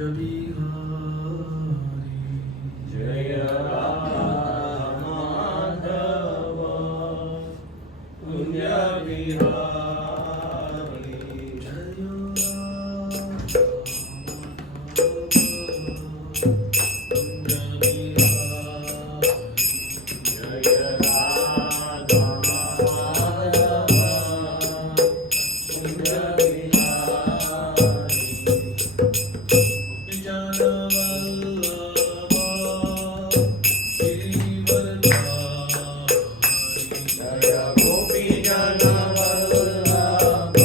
बिहारी जय राम माधव कुंज बिहारी जय राधा माधव कुंज बिहारी जय गोपी जन वल्लभ गिरिवरधारी जय गोपी जन Vallabh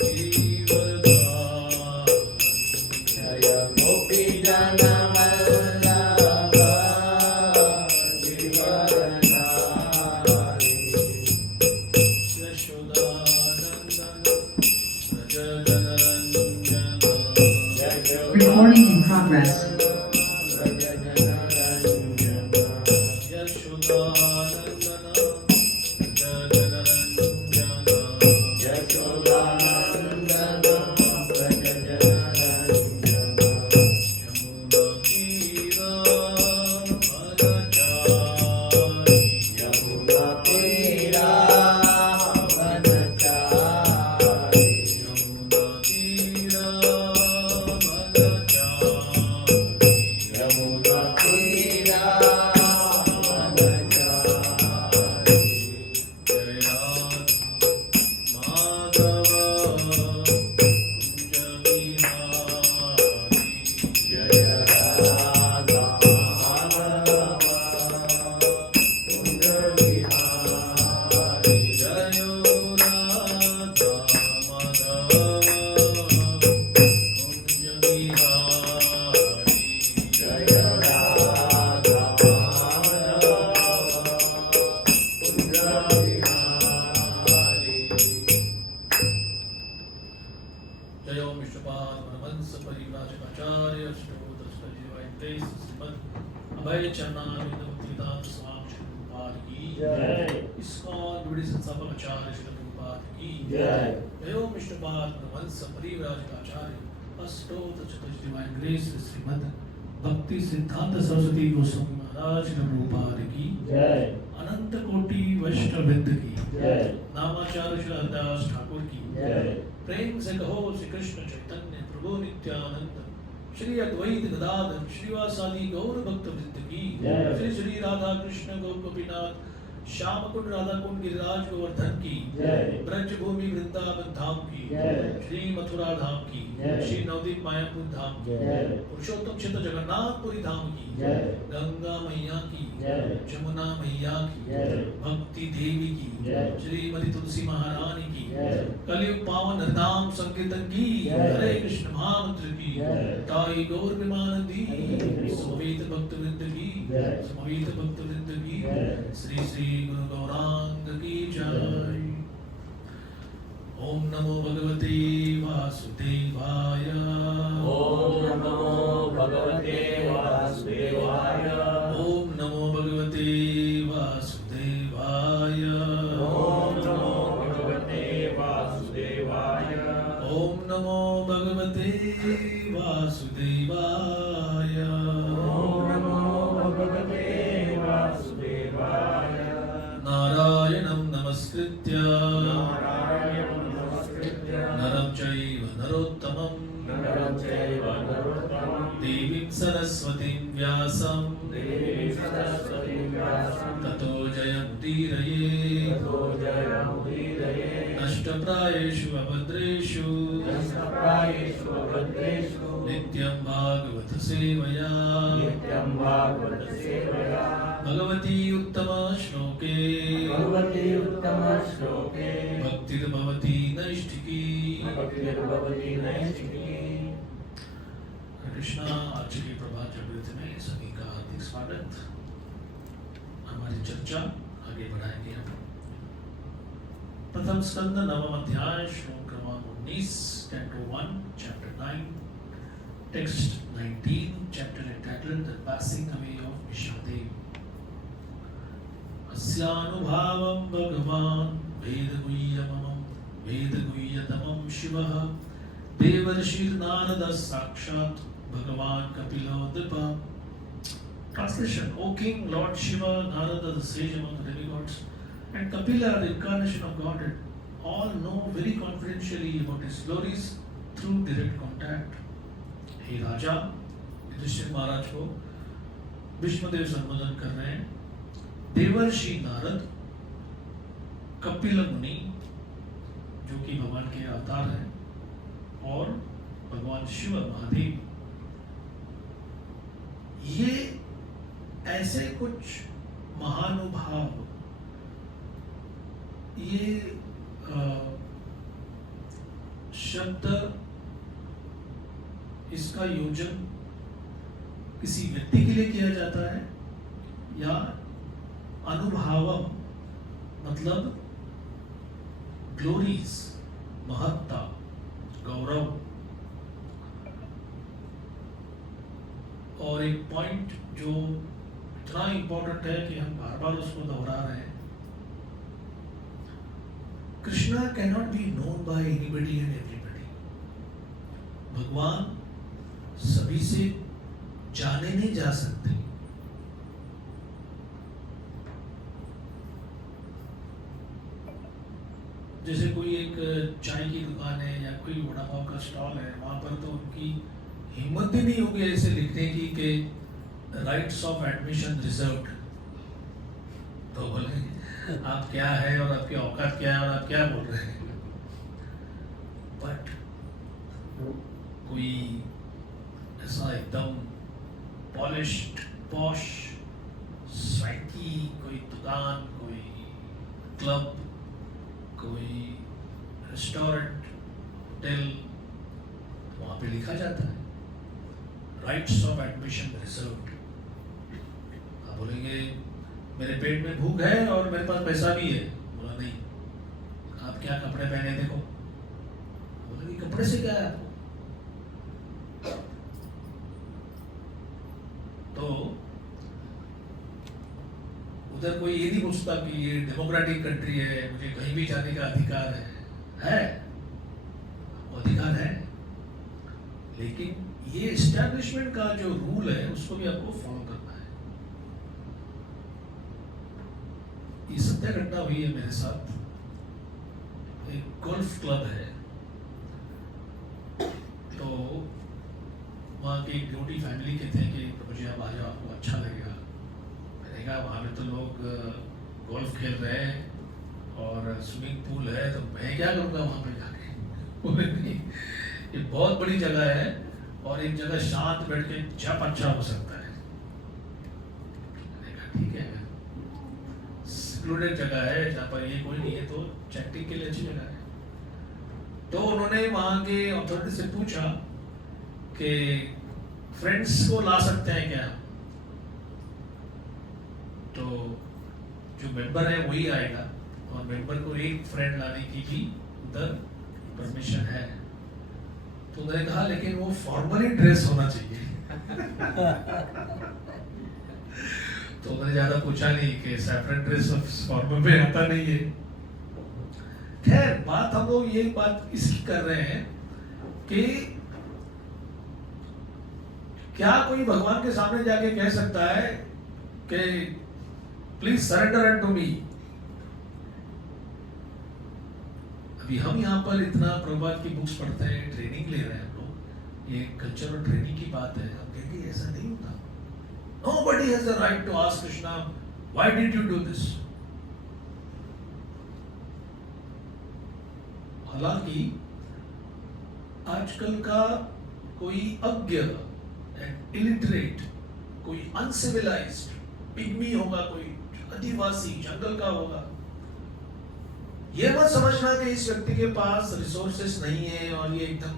Girivardhari Recording in progress. भक्ति सिद्धांत सरस्वती गोस्वामी महाराज प्रभुपाद की जय अनंत कोटि वैष्णववृंद की जय नामाचार्य श्री हरदास ठाकुर की जय प्रेम से कहो श्री कृष्ण चैतन्य प्रभु नित्यानंद श्री अद्वैत गदाधर श्रीवासादि गौर भक्त वृंद की जय। श्री श्री राधा कृष्ण गौ गोपीनाथ श्याम कुंड राधा कुंड गिरिराज गोवर्धन की जय ब्रज भूमि वृंदावन धाम की जय। श्री मथुरा धाम की जय। श्री नवदीप मायापुर धाम की जय पुरुषोत्तम क्षेत्र जगन्नाथपुरी धाम की जय गंगा मैया की जय जमुना मैया की जय भक्ति देवी की जय। श्रीमती तुलसी महारानी की जय कलयुग पावन हरनाम संकीर्तन की जय। हरे कृष्ण महामंत्र की जय। ताई गौर विमानंदी हरे कृष्ण। समवेत भक्त वृंद की जय। समवेत भक्त वृंद की जय। श्री श्री गुरु गौरांग की जय। ओम नमो भगवते वासुदेवाय ओम नमो भगवते वासुदेवाय ओम नमो भगवते वासुदेवाय ओम नमो भगवते वासुदेवाय ओम नमो भगवते वासुदेवाय ओम नमो भगवते वासुदेवाय नारायणं नमस्कृत्य नारायणं नमस्कृत्य नरं चैव नरोत्तमं नरं चैव नरोत्तमं देवीं सरस्वतीं व्यासं देवीं सरस्वतीं व्यासं ततो जयमुदीरये ततो जयमुदीरये नष्टप्रायेषु अभद्रेषु नष्टप्रायेषु भद्रेषु नित्यं भागवत सेवया नित्यं भागवत सेवया भगवती उत्तम श्लोके भगवती उत्तमश्लोके भक्तिर्भवती नैष्ठिकी भक्तिर्भवती नैष्ठिकी। कृष्णा आज की प्रभात जागृति में सभी का हार्दिक स्वागत। हमारी चर्चा आगे बढ़ाएंगे हम। प्रथम स्कंद नवम अध्याय श्लोक क्रमांक 19 canto 1 chapter 9 text 19 chapter entitled The Passing Away of Nishadev। अस्यानुभावं भगवान् वेदगुह्यतमं शिवः देवर्षिर्नारदः साक्षात् भगवान् कपिलो नृपः. Translation: O King, Lord Shiva, Narada, the sage among the demigods, and Kapila, the incarnation of Godhead, all know very confidentially about his glories through direct contact. हे राजा, युधिष्ठिर महाराज को भीष्मदेव संबोधन कर रहे हैं. देवर्षि नारद, कपिल मुनि जो कि भगवान के अवतार हैं, और भगवान शिव महादेव, ये ऐसे कुछ महानुभाव, ये शब्द, इसका योजन किसी व्यक्ति के लिए किया जाता है या अनुभावम मतलब ग्लोरीज, महत्ता, गौरव. और एक पॉइंट जो इतना इंपॉर्टेंट है कि हम बार बार उसको दोहरा रहे हैं. Krishna can not be known by anybody and everybody. भगवान सभी से जाने नहीं जा सकते. जैसे कोई एक चाय की दुकान है या कोई वड़ा पाव का स्टॉल है, वहां पर तो उनकी हिम्मत ही नहीं होगी ऐसे लिखने की कि राइट्स ऑफ एडमिशन रिजर्व्ड. तो बोले आप क्या है और आपकी औकात क्या है और आप क्या बोल रहे हैं. बट कोई ऐसा एकदम पॉलिश्ड पॉश स्वैकी कोई दुकान, कोई क्लब, कोई रेस्टोरेंट, होटल, वहां पे लिखा जाता है राइट्स ऑफ एडमिशन रिजर्व्ड. आप बोलेंगे मेरे पेट में भूख है और मेरे पास पैसा भी है. बोला नहीं. आप क्या कपड़े पहने देखो. बोले कपड़े से क्या है आपको. तो उधर कोई ये नहीं पूछता कि ये डेमोक्रेटिक कंट्री है, मुझे कहीं भी जाने का अधिकार है. अधिकार है, लेकिन ये एस्टैब्लिशमेंट का जो रूल है उसको भी आपको फॉलो करना है. ये सत्य घटना हुई है मेरे साथ. एक गोल्फ क्लब है, तो वहाँ के एक ड्यूटी फैमिली के थे कि मुझे आप आ जाओ, आपको अच्छा लगेगा. मैंने कहा वहाँ पे तो लोग गोल्फ खेल रहे हैं और स्विमिंग पूल है, तो मैं क्या करूँगा वहाँ पे जाके. ये बहुत बड़ी जगह है और एक जगह शांत बैठ के जब अच्छा हो सकता है. मैंने कहा ठीक है, सिक्लूडेड जगह है जहाँ पर ये कोई नहीं है, तो चैटिंग के लिए अच्छी जगह है. तो उन्होंने वहाँ के अथॉरिटी से पूछा कि फ्रेंड्स को ला सकते हैं क्या. तो जो मेंबर है वही आएगा, और मेंबर को एक फ्रेंड लाने की भी उधर परमिशन है. तो उन्होंने कहा लेकिन वो फॉर्मली ड्रेस होना चाहिए. तो उन्होंने ज्यादा पूछा नहीं कि सैफरन ड्रेस फॉर्मल में आता नहीं है. खैर, बात हम लोग ये बात इसकी कर रहे हैं कि क्या कोई भगवान के सामने जाके कह सकता है कि प्लीज सरेंडर टू मी. अभी हम यहाँ पर इतना प्रभात की बुक्स पढ़ते हैं, ट्रेनिंग ले रहे हैं हम लोग, ये कल्चर और ट्रेनिंग की बात है. हम कहेंगे ऐसा नहीं होता. Nobody has the right to ask Krishna, why did you do this? हालांकि आजकल का कोई अज्ञ एंड इलिटरेट, कोई अनसिविलाइज्ड पिग्मी होगा, कोई आदिवासी जंगल का होगा, ये मत समझना कि इस व्यक्ति के पास रिसोर्सेस नहीं है और ये एकदम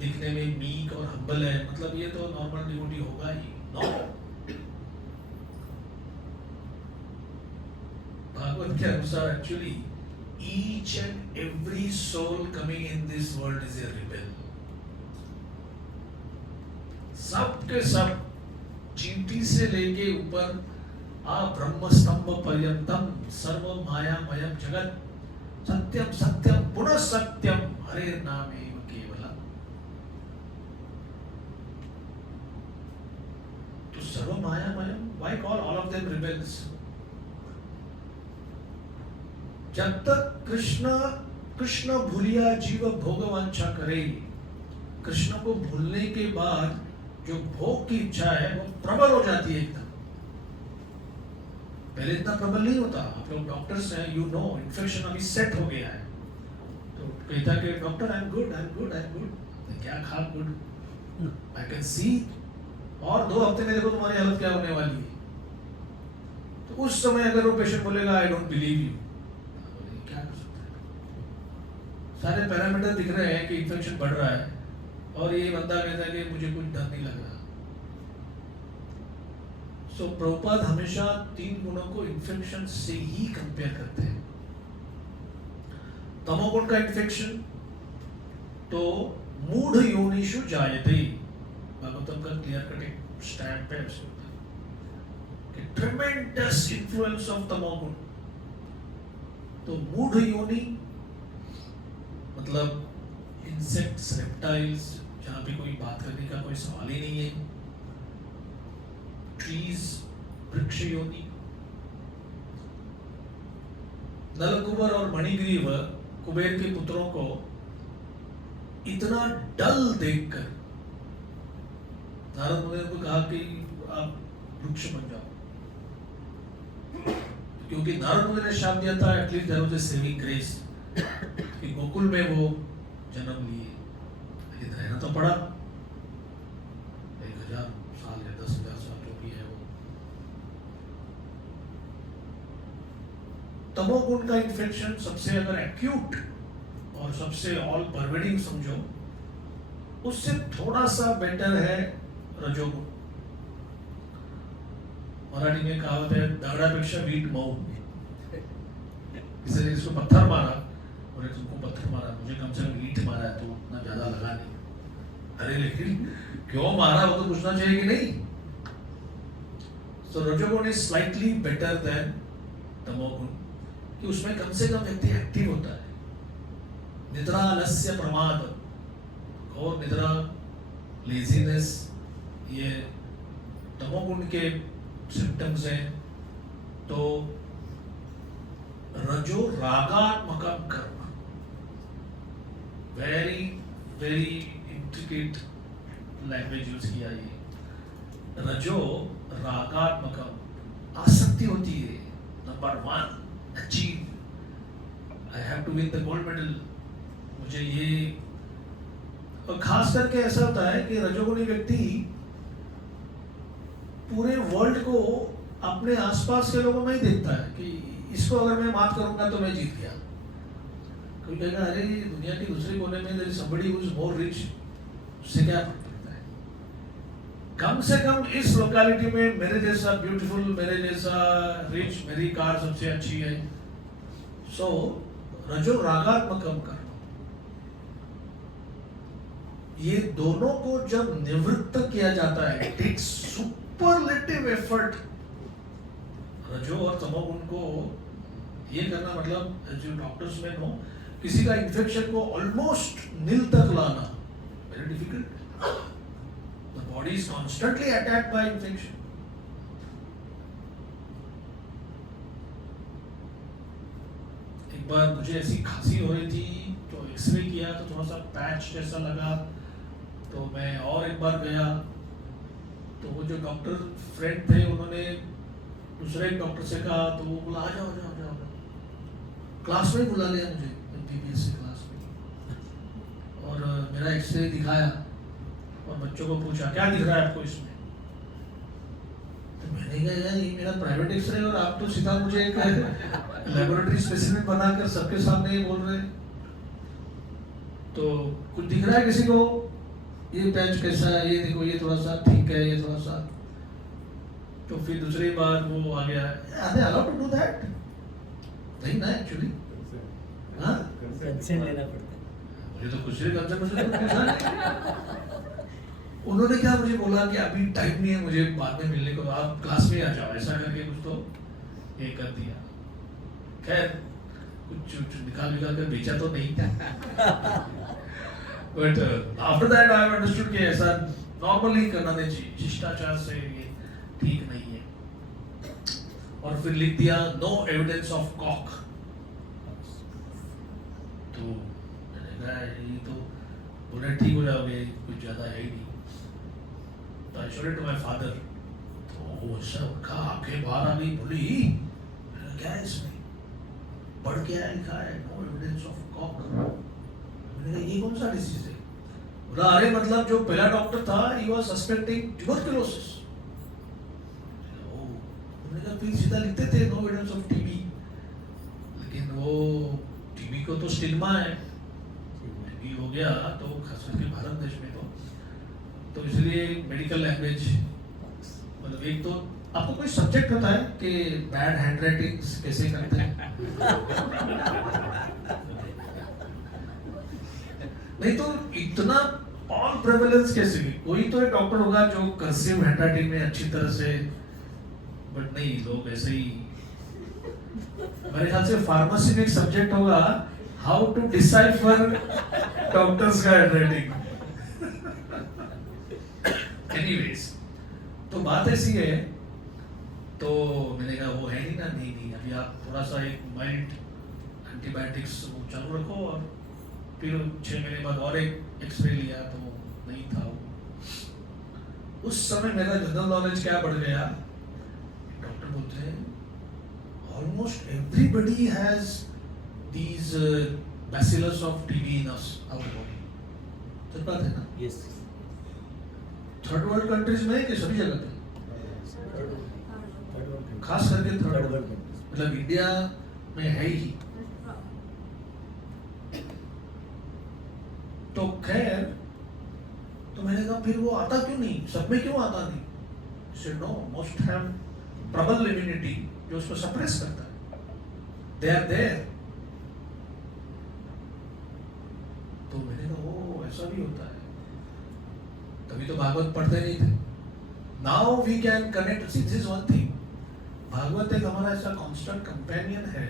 दिखने में मीक और हम्बल है, मतलब ये तो नॉर्मल डिवोटी होगा ही. नो. भागवत के अनुसार actually each and every soul coming in this world is a rebel. सब के सब चींटी से लेके ऊपर आ ब्रह्मस्तंभ पर्यंतम सर्व मायामयम जगत सत्यम सत्यम पुनः सत्यम हरे नामेव केवलम। तो सर्व मायामयम, why call all of them rebels? जब तक कृष्ण भूलिया जीव भोगवांछा करे, कृष्ण को भूलने के बाद जो भोग की इच्छा है वो प्रबल हो जाती है एकदम। पहले इतना प्रबल नहीं होता। आप लोग डॉक्टर्स हैं, यू नो इन्फेक्शन अभी सेट हो गया है, तो कहता कि doctor I am good, I am good, I am good. क्या खा गुड, आई कैन सी, और 2 हफ्ते में देखो तुम्हारी हालत क्या होने वाली है। तो उस समय अगर वो पेशेंट बोलेगा आई डोंट बिलीव यू, क्या कर सकते हैं? सारे पैरामीटर दिख रहे हैं कि इन्फेक्शन बढ़ रहा है, और ये बंदा कहता है कि मुझे कुछ डर नहीं लग रहा। सो प्रभुपाद हमेशा 3 गुणों को इन्फेक्शन से ही कंपेयर करते हैं। तमोगुण का इन्फेक्शन तो मूढ़ योनिषु जायते, भागवतम का क्लियर कटिंग स्टैंड है कि ट्रेमेंडस इन्फ्लुएंस ऑफ तमोगुण। तो मूढ़ योनि मतलब इंसेक्ट्स, रेप्टाइल्स, जहां पे कोई बात करने का कोई सवाल ही नहीं है। ट्रीज, वृक्ष योनि। नलकुबर और मणिग्रीव कुबेर के पुत्रों को इतना डल देखकर नारद मुनि को कहा कि आप वृक्ष बन जाओ, क्योंकि नारद मुनि ने शाप दिया था at least there was a saving grace कि गोकुल में वो जन्म लिए। लेकिन रहना तो पड़ा 1000 साल या 10,000 साल जो भी है वो। तमोगुण का इन्फेक्शन सबसे अगर एक्यूट और सबसे ऑल परवेडिंग समझो, उससे थोड़ा सा बेटर है रजोगुण। मराठी में कहावत है दगडापेक्षा वीट मऊ। इसलिए इसको पत्थर मारा, और तुमको पत्थर मारा, मुझे कम से कम ईंट मारा है तो उतना ज्यादा लगा नहीं। अरे लेकिन क्यों मारा वो तो पूछना चाहिए कि नहीं। सो रजोगुण इज स्लाइटली बेटर देन तमोगुण, कि उसमें कम से कम व्यक्ति एक्टिव होता है। निद्रा, आलस्य, प्रमाद और निद्रा, लेजीनेस, ये तमोगुण के सिम्टम्स हैं। तो रजो रागात्मकम कर्म, very very intricate language use किया। ये रजो रागात्मकम, आसक्ति होती है। Number 1 achieve, I have to win the gold medal, मुझे ये। और खास करके ऐसा होता है कि रजोगुणी व्यक्ति पूरे वर्ल्ड को अपने आसपास के लोगों में ही देखता है कि इसको अगर मैं मात करूंगा तो मैं जीत गया। कोई कहेगा अरे दुनिया के दूसरे कोने में there is somebody who is more rich, उससे क्या फर्क पड़ता है? कम से कम इस लोकेलिटी में मेरे जैसा ब्यूटीफुल, मेरे जैसा रिच, मेरी कार सबसे अच्छी है। सो रजो रागात्मकम कर्म, ये दोनों को जब निवृत्त किया जाता है, इट टेक्स सुपरलेटिव एफर्ट। रजो और तमोगुण को ये करना मतलब जो डॉक्टर्स में हो, किसी का इन्फेक्शन को ऑलमोस्ट नील तक लाना very difficult. The body is constantly attacked by infection. एक बार मुझे ऐसी खांसी हो रही थी तो एक्सरे किया तो थोड़ा सा पैच जैसा लगा, तो मैं और एक बार गया तो वो जो डॉक्टर फ्रेंड थे उन्होंने दूसरे डॉक्टर से कहा, तो वो बोला आ जाओ आ जाओ आ जाओ, क्लास में बुला लिया मुझे MBBS से क्लास में, और मेरा एक्सरे दिखाया और बच्चों को पूछा क्या दिख रहा है आपको इसमें। तो मैंने कहा यार ये मेरा प्राइवेट एक्सरे और आप तो सीधा मुझे एक लेबोरेटरी स्पेसिमेन बनाकर सबके सामने ये बोल रहे हैं। तो कुछ दिख रहा है किसी को, ये पैच कैसा है, ये देखो ये थोड़ा सा ठीक है, ये थोड़ा सा। तो फिर दूसरी बार वो आ गया, are they allowed to do that? नहीं ना एक्चुअली, हाँ कंसेंट लेना पड़ता है। मुझे तो कुछ भी कंसेंट मुझे तो पूछा नहीं। उन्होंने क्या मुझे बोला कि अभी टाइम नहीं है मुझे बाद में मिलने को, आप क्लास में आ जाओ, ऐसा करके कुछ तो ये कर दिया। खैर कुछ निकाल कर बेचा तो नहीं था but after that I have understood कि ऐसा नॉर्मली करना नहीं चाहिए, शिष्टाचार से ये ठीक नहीं है। और फिर लिख दिया नो एविडेंस ऑफ कॉक। तो मैंने कहा ये तो बोले ठीक हो जाओगे, कुछ ज्यादा है ही नहीं। तो I showed it to my father, तो वो ऐसा उठा, आंखें बाहर आ गई, बोली क्या है इसमें, पढ़ क्या है, लिखा है नो एविडेंस ऑफ कॉक। मैंने कहा ये कौन सा डिसीज है? बोला अरे मतलब जो पहला डॉक्टर था ही वाज सस्पेक्टिंग ट्यूबरकुलोसिस। मैंने कहा फिर सीधा लिखते थे नो एविडेंस ऑफ टीबी, लेकिन वो टीबी को तो स्टिग्मा है, टीबी हो गया तो खास करके भारत देश में तो इसलिए मेडिकल लैंग्वेज, मतलब एक तो आपको कोई सब्जेक्ट होता है कि बैड हैंडराइटिंग कैसे करते हैं नहीं तो इतना ऑल प्रेवलेंस कैसे भी, कोई तो एक डॉक्टर होगा जो कर्सिव हैंडराइटिंग में अच्छी तरह से, बट नहीं लोग ऐसे ही। मेरे ख्याल से फार्मेसी में एक सब्जेक्ट होगा हाउ टू डिसाइफर डॉक्टर्स का हैंडराइटिंग। एनीवेज, तो बात ऐसी है, तो मैंने कहा वो है नहीं ना, नहीं अभी आप थोड़ा सा एक माइल्ड एंटीबायोटिक्स चालू रखो, और फिर 6 महीने बाद और एक एक्सरे लिया तो नहीं था वो। उस समय मेरा जनरल नॉलेज क्या बढ़ गया, डॉक्टर बोलते हैं almost everybody has these bacillus of TB in us our body. सच बात है ना? यस। थर्ड वर्ल्ड कंट्रीज में कि सभी जगह पे, खास करके थर्ड वर्ल्ड, मतलब इंडिया में है ही। तो खैर, तो मैंने कहा फिर वो आता क्यों नहीं, सब में क्यों आता नहीं? से नो, मोस्ट हैव प्रबल इम्यूनिटी जो उसको सप्रेस करता है, दे आर देयर। तो मैंने कहा ओ ऐसा भी होता है, तभी तो भागवत पढ़ते नहीं थे। Now we can connect, this is one thing, Bhagavat एक हमारा ऐसा कांस्टेंट कंपेनियन है।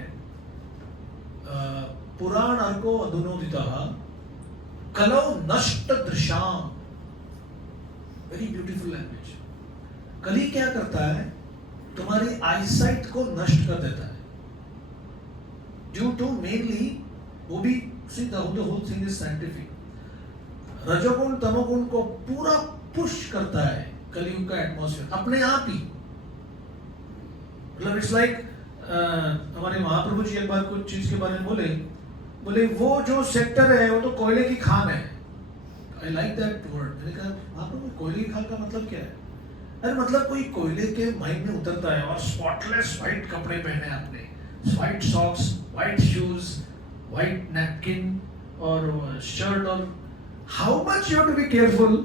पुराण अर्को अधुनोदितः कलौ नष्ट दृशाम, वेरी ब्यूटीफुल लैंग्वेज। कली क्या करता है, तुम्हारी आईसाइट को नष्ट कर देता है, ड्यू टू मेनली, वो भी see the whole thing is scientific, रजोगुण तमोगुण को पूरा पुश करता है कलयुग का एटमॉस्फेयर अपने आप ही। मतलब इट्स लाइक हमारे महाप्रभु जी एक बार कुछ चीज के बारे में बोले वो जो सेक्टर है वो तो कोयले की खान है। I like that word. मैंने कहा महाप्रभु कोयले की खान का मतलब क्या है? अरे मतलब कोई कोयले के माइन में उतरता है और स्पॉटलेस व्हाइट कपड़े पहने आपने, white socks, white shoes, white napkin और शर्ट, और how much you have to be careful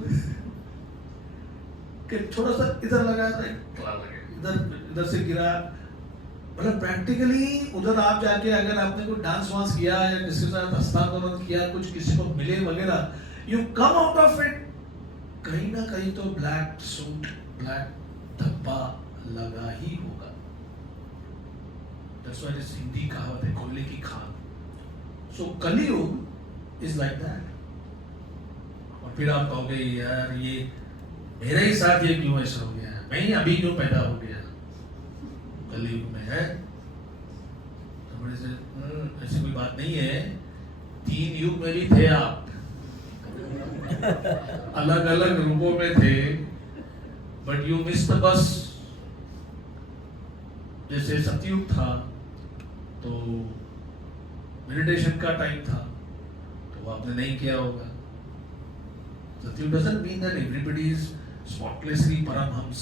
कि थोड़ा सा इधर लगा इधर से गिरा। मतलब प्रैक्टिकली उधर आप जाके अगर आपने कोई डांस वांस किया या किसी के साथ हस्तांदोलन किया, कुछ किसी को मिले वगैरह, you come out of it, कहीं ना कहीं तो ब्लैक सूट, ब्लैक धब्बा लगा ही होगा। दैट्स व्हाई दिस हिंदी कहावत है कोयले की खान। सो कलयुग इज लाइक दैट। और फिर आप कहोगे यार ये मेरे ही साथ ये क्यों ऐसा हो गया, मैं ही अभी क्यों पैदा हो गया, कलयुग में है। तो बड़े से ऐसी कोई बात नहीं है, 3 युग में भी थे आप, अलग अलग रूपों में थे, but you miss the bus. जैसे सतयुग था तो मेडिटेशन का टाइम था, तो वो आपने नहीं किया होगा। सतयुग doesn't mean that everybody is spotlessly Paramhams,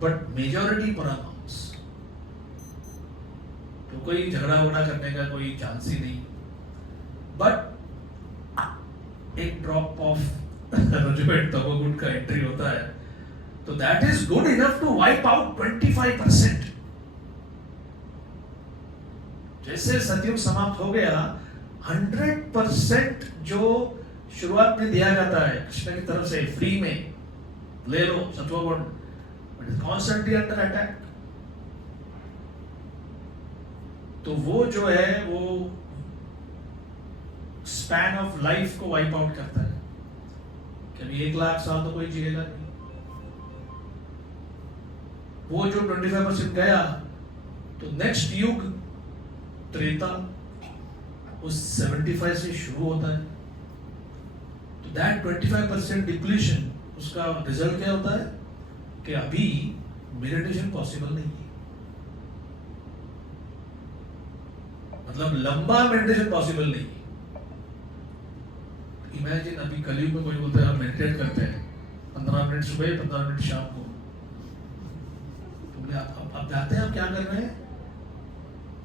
but majority Paramhams। तो कोई झगड़ा वगड़ा करने का कोई चांस ही नहीं, बट एक ड्रॉप ऑफ रजोगुण तमोगुण का एंट्री होता है, तो that is good enough to wipe out 25%। जैसे सतयुग समाप्त हो गया, 100% जो शुरुआत में दिया जाता है कृष्ण की तरफ से फ्री में, ले लो सत्व गुण, but is constantly under attack. तो वो जो है वो स्पैन ऑफ लाइफ को वाइप आउट करता है। कभी 1 लाख साल तो कोई जिएगा नहीं। वो जो 25% गया, तो नेक्स्ट युग त्रेता उस 75 से शुरू होता है। तो दैट 25% डिप्लीशन, उसका रिजल्ट क्या होता है कि अभी मेडिटेशन पॉसिबल नहीं है। मतलब लंबा मेडिटेशन पॉसिबल नहीं है। इमेजिन अभी कलयुग में कोई बोलता है हम मेडिटेट करते हैं 15 मिनट सुबह 15 मिनट शाम को, तो आप जानते हैं आप क्या कर रहे हैं?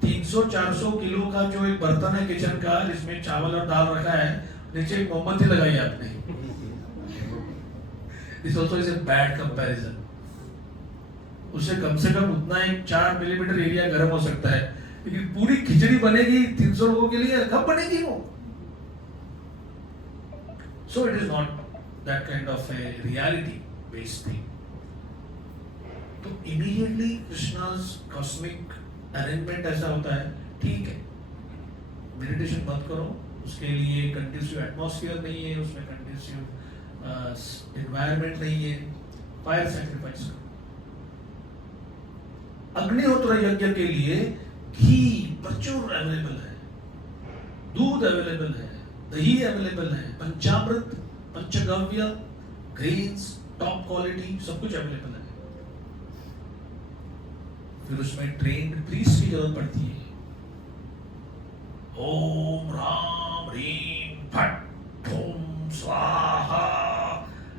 300-400 किलो का जो एक बर्तन है किचन का, जिसमें चावल और दाल रखा है, नीचे एक मोमबत्ती लगाई आपने। This also is a bad comparison. उससे कम से कम उतना एक 4 मिलीमीटर एरिया गर्म हो सकता है, लेकिन पूरी खिचड़ी बनेगी 300 लोगों के लिए, कब बनेगी वो? So it is not that kind of a reality based thing. तो immediately Krishna's cosmic arrangement ऐसा होता है, ठीक है मेडिटेशन मत करो, उसके लिए कंड्यूसिव एटमॉस्फेयर नहीं है, उसमें कंड्यूसिव एनवायरनमेंट नहीं है, फायर सैक्रिफाइस करो। अग्निहोत्र यज्ञ के लिए घी प्रचुर अवेलेबल है, दूध अवेलेबल है, दही अवेलेबल है, पंचामृत, पंचगव्य, ग्रेन्स, टॉप क्वालिटी, सब कुछ अवेलेबल है। फिर उसमें ट्रेन्ड प्रीस्ट की जरूरत पड़ती है। ओम राम रीम फट ओम स्वाहा,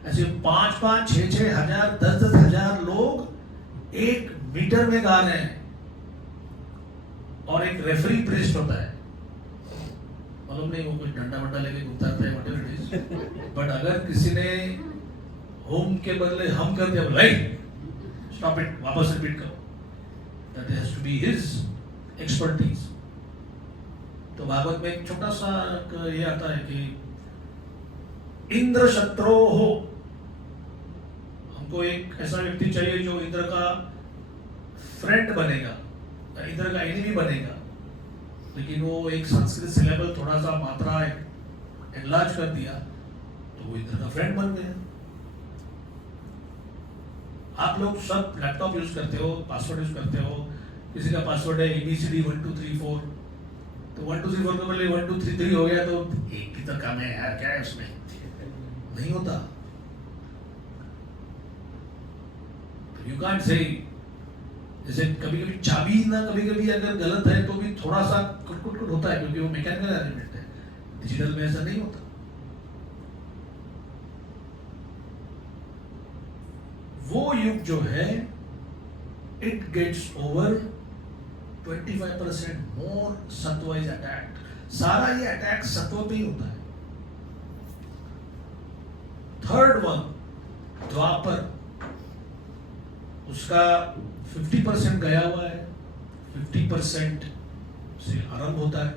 ऐसे 5-5, 6-6 हजार, 10-10 हजार लोग 1 मीटर में गा रहे हैं, और एक रेफरी प्रीस्ट होता है। मालूम नहीं वो कुछ डंडा वंडा लेके घूमता रहता है, व्हाटएवर इट इज, बट अगर किसी ने होम के बदले हम कर दिया, भाई स्टॉप इट, वापस रिपीट करो, that has to be his expertise. तो भागवत में एक छोटा सा ये आता है कि इंद्र शत्रो हो, हमको एक ऐसा व्यक्ति चाहिए जो इंद्र का फ्रेंड बनेगा, इंद्र का एनिमी बनेगा, लेकिन वो एक संस्कृत सिलेबल थोड़ा सा मात्रा एनलार्ज कर दिया तो वो इंद्र का फ्रेंड बन गया। आप लोग सब लैपटॉप यूज करते हो, पासवर्ड यूज करते हो, किसी का पासवर्ड है ABCD 1 2 3 4, तो 1 2 3 4 के बदले 1 2 3 3 हो गया, तो एक ही तो काम है यार, क्या है उसमें? नहीं होता। यू कांट से, जैसे कभी कभी चाबी ना कभी कभी अगर गलत है तो भी थोड़ा सा कुट होता है, क्योंकि वो मैकेनिकल एलिमेंट है। डिजिटल में ऐसा नहीं होता। वो युग जो है, इट गेट्स ओवर 25% मोर सत्व इज अटैक्ड। सारा ये अटैक सत्व पे ही होता है। थर्ड वन द्वापर, उसका 50% गया हुआ है, 50% से आरंभ होता है।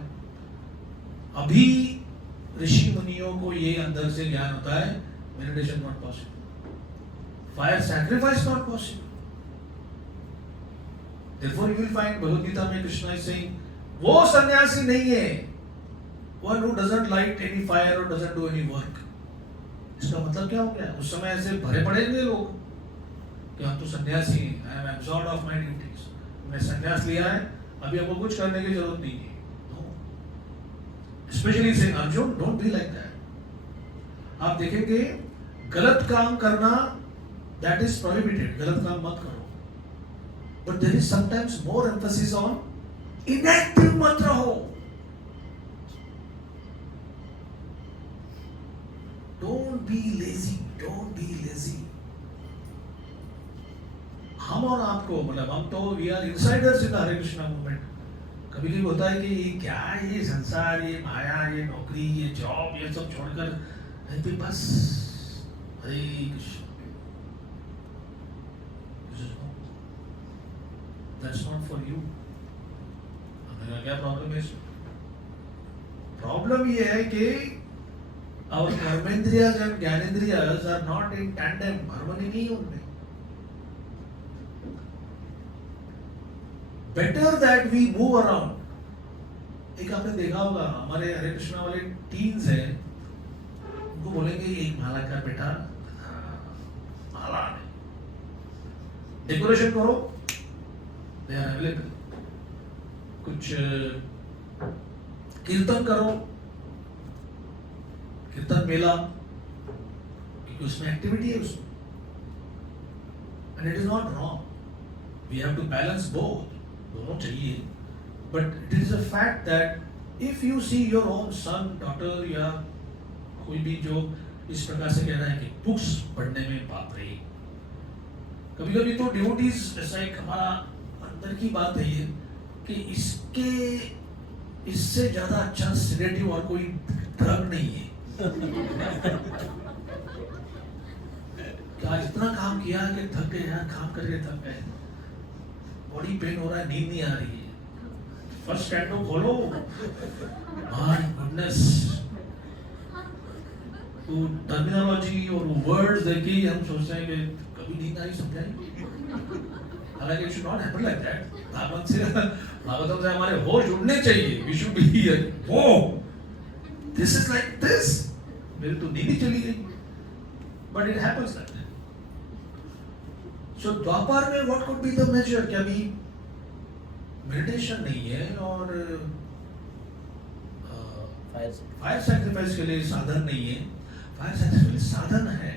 अभी ऋषि मुनियों को ये अंदर से ज्ञान होता है, meditation not possible, fire sacrifice not possible. Therefore you will find Bhagavad Gita में कृष्णा is saying, वो सन्यासी नहीं है one who doesn't light any fire or doesn't do any work। इसका मतलब क्या हो गया? उस समय ऐसे भरे पड़ेंगे लोग कि हम तो सन्यासी हैं, I am absorbed of my duties, मैंने सन्यास लिया है, अभी आपको कुछ करने की जरूरत नहीं है। No. Especially saying Arjun, don't be like that। आप देखेंगे गलत काम करना that is prohibited, गलत काम मत करो, but there is sometimes more emphasis on inactive मत रहो। Don't be lazy, don't be lazy। हम और आपको, मतलब हम तो we are insiders in Hare Krishna movement. कभी कभी होता है कि ये क्या है, ये संसार, ये माया, ये नौकरी, ये जॉब, ये सब छोड़कर तो बस हरे Krishna. That's not for you। मेरा क्या प्रॉब्लम है इसमें? प्रॉब्लम ये है कि Our कर्मेंद्रियाज and ज्ञानेंद्रियाज are not in tandem, harmony नहीं है उनमें. Better that we move around. एक आपने देखा होगा हमारे हरे कृष्णा वाले टीन्स हैं, उनको बोलेंगे एक माला का बेटा, माला डेकोरेशन करो, दे आर अवेलेबल. कुछ कीर्तन करो, कीर्तन मेला, क्योंकि उसमें एक्टिविटी है उसमें. And it is not wrong, we have to balance both, दोनों चाहिए. But it is a fact that if you see your own son daughter या कोई भी जो इस प्रकार से कह रहा है कि बुक्स पढ़ने में बाप रे, कभी कभी तो डिवोटीज ऐसा एक हमारा अंदर की बात है ये कि इससे ज्यादा अच्छा सिडेटिव और कोई ड्रग नहीं है. क्या इतना काम किया कि थक गए यार, काम करके थक गए, बॉडी पेन हो रहा है, नींद नहीं आ रही है, फर्स्ट कैंडो खोलो, माय गुडनेस, तो टर्मिनोलॉजी और वर्ड्स देखी हम सोचते हैं कि कभी नींद आई समझाएंगे. हालांकि it should not happen like that. Bhagavatam से हमारे होश उड़ने चाहिए. वी शुड बी हियर, वो दिस इज लाइक दिस, मेरी तो नींद ही चली गई. But it happens like that. So Dvapara में what could be the major? क्या भी मेडिटेशन नहीं है और फायर सैक्रिफाइस के लिए साधन नहीं है. फायर सैक्रिफाइस के लिए साधन है,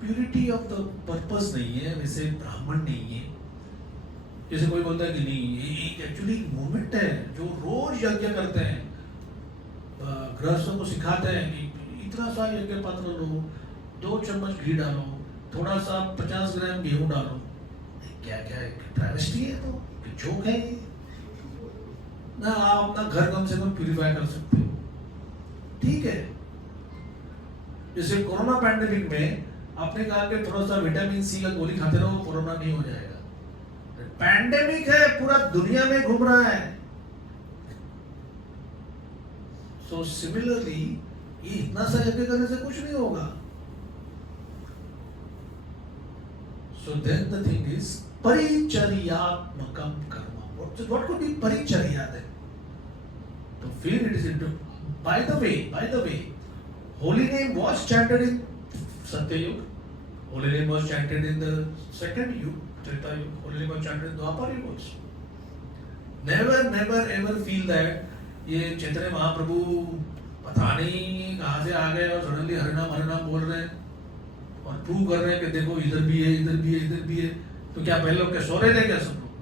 प्यूरिटी ऑफ द पर्पस नहीं है, वैसे ब्राह्मण नहीं है. जैसे कोई बोलता है कि नहीं, ये एक्चुअली मूवमेंट है जो रोज यज्ञ करते हैं, गृहस्थों को सिखाते हैं कि इतना सा यज्ञ पात्र लो, 2 चम्मच घी डालो, थोड़ा सा 50 ग्राम गेहूं डालो. क्या क्या ट्रैवेस्टी है, तो जोक है ना. आप अपना घर कम से कम प्यूरिफाई कर सकते हो, ठीक है. जैसे कोरोना पैंडेमिक में आपने कहा कि थोड़ा सा विटामिन सी का गोली खाते रहो, कोरोना नहीं हो जाएगा. पैंडेमिक है, पूरा दुनिया में घूम रहा है. सो सिमिलरली ये इतना सा यज्ञ करने से कुछ नहीं होगा. So then the thing is परिचर्यात्मकम कर्म. व्हाट कुड बी परिचर्या देन? तो फिर it is into by the way, holy name was chanted in Satyayug, holy name was chanted in the second Yug, Treta Yug, holy name was chanted in Dwapar Yug also. Never ever feel that ये चैतन्य महाप्रभु पता नहीं कहाँ से आ गए और suddenly हरिनाम बोल रहे हैं और प्रूव कर रहे हैं कि देखो इधर भी है, इधर भी है, इधर भी है. तो क्या पहले लोग क्या सो रहे थे क्या सब लोग?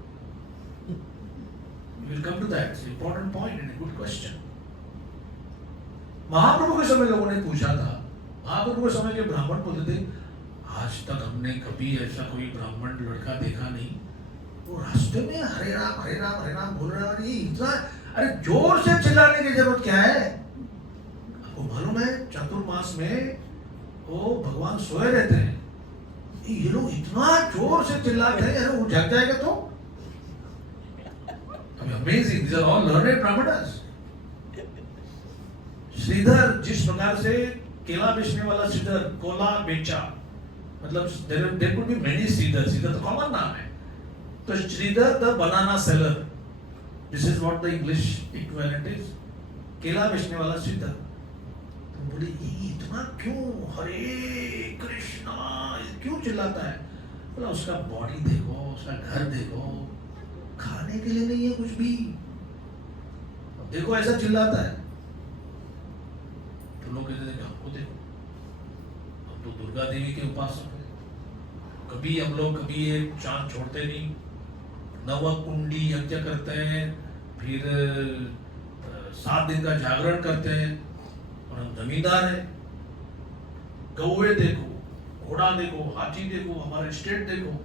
We will come to that. It's an important point and a good question. महाप्रभु के समय लोगों ने पूछा था, महाप्रभु के समय के ब्राह्मण बोलते थे, आज तक हमने कभी ऐसा कोई ब्राह्मण लड़का देखा नहीं, वो रास्ते में हरे राम हरे राम हरे राम बोल रहा है. इतना अरे जोर से चिल्लाने की जरूरत क्या है? आपको मालूम है चातुर्मास में वो भगवान सोए रहते हैं, ये लोग इतना जोर से चिल्लाते हैं, अरे वो जग जाएगा तो. Amazing, these are all learned brahmanas. Shridhar जिस प्रकार से केला बेचने वाला श्रीधर, कोला बेचा, मतलब there could be many Shridhar. Shridhar तो कॉमन नाम है. तो Shridhar the banana seller, this is what the English equivalent is. केला बेचने वाला श्रीधर. तो बोले ये इतना क्यों हरे कृष्णा क्यों चिल्लाता है? बोला उसका बॉडी देखो, उसका घर देखो, खाने के लिए नहीं है कुछ भी, देखो ऐसा चिल्लाता है. तो लोग कहते थे कि हमको देखो, हम तो दुर्गा देवी के उपासक हैं, कभी हम लोग कभी ये चांद छोड़ते नहीं, नवकुंडी यज्ञ करते हैं, फिर 7 दिन का जागरण करते हैं, और हम जमींदार हैं. गौए देखो, घोड़ा देखो, हाथी देखो, हमारा स्टेट देखो.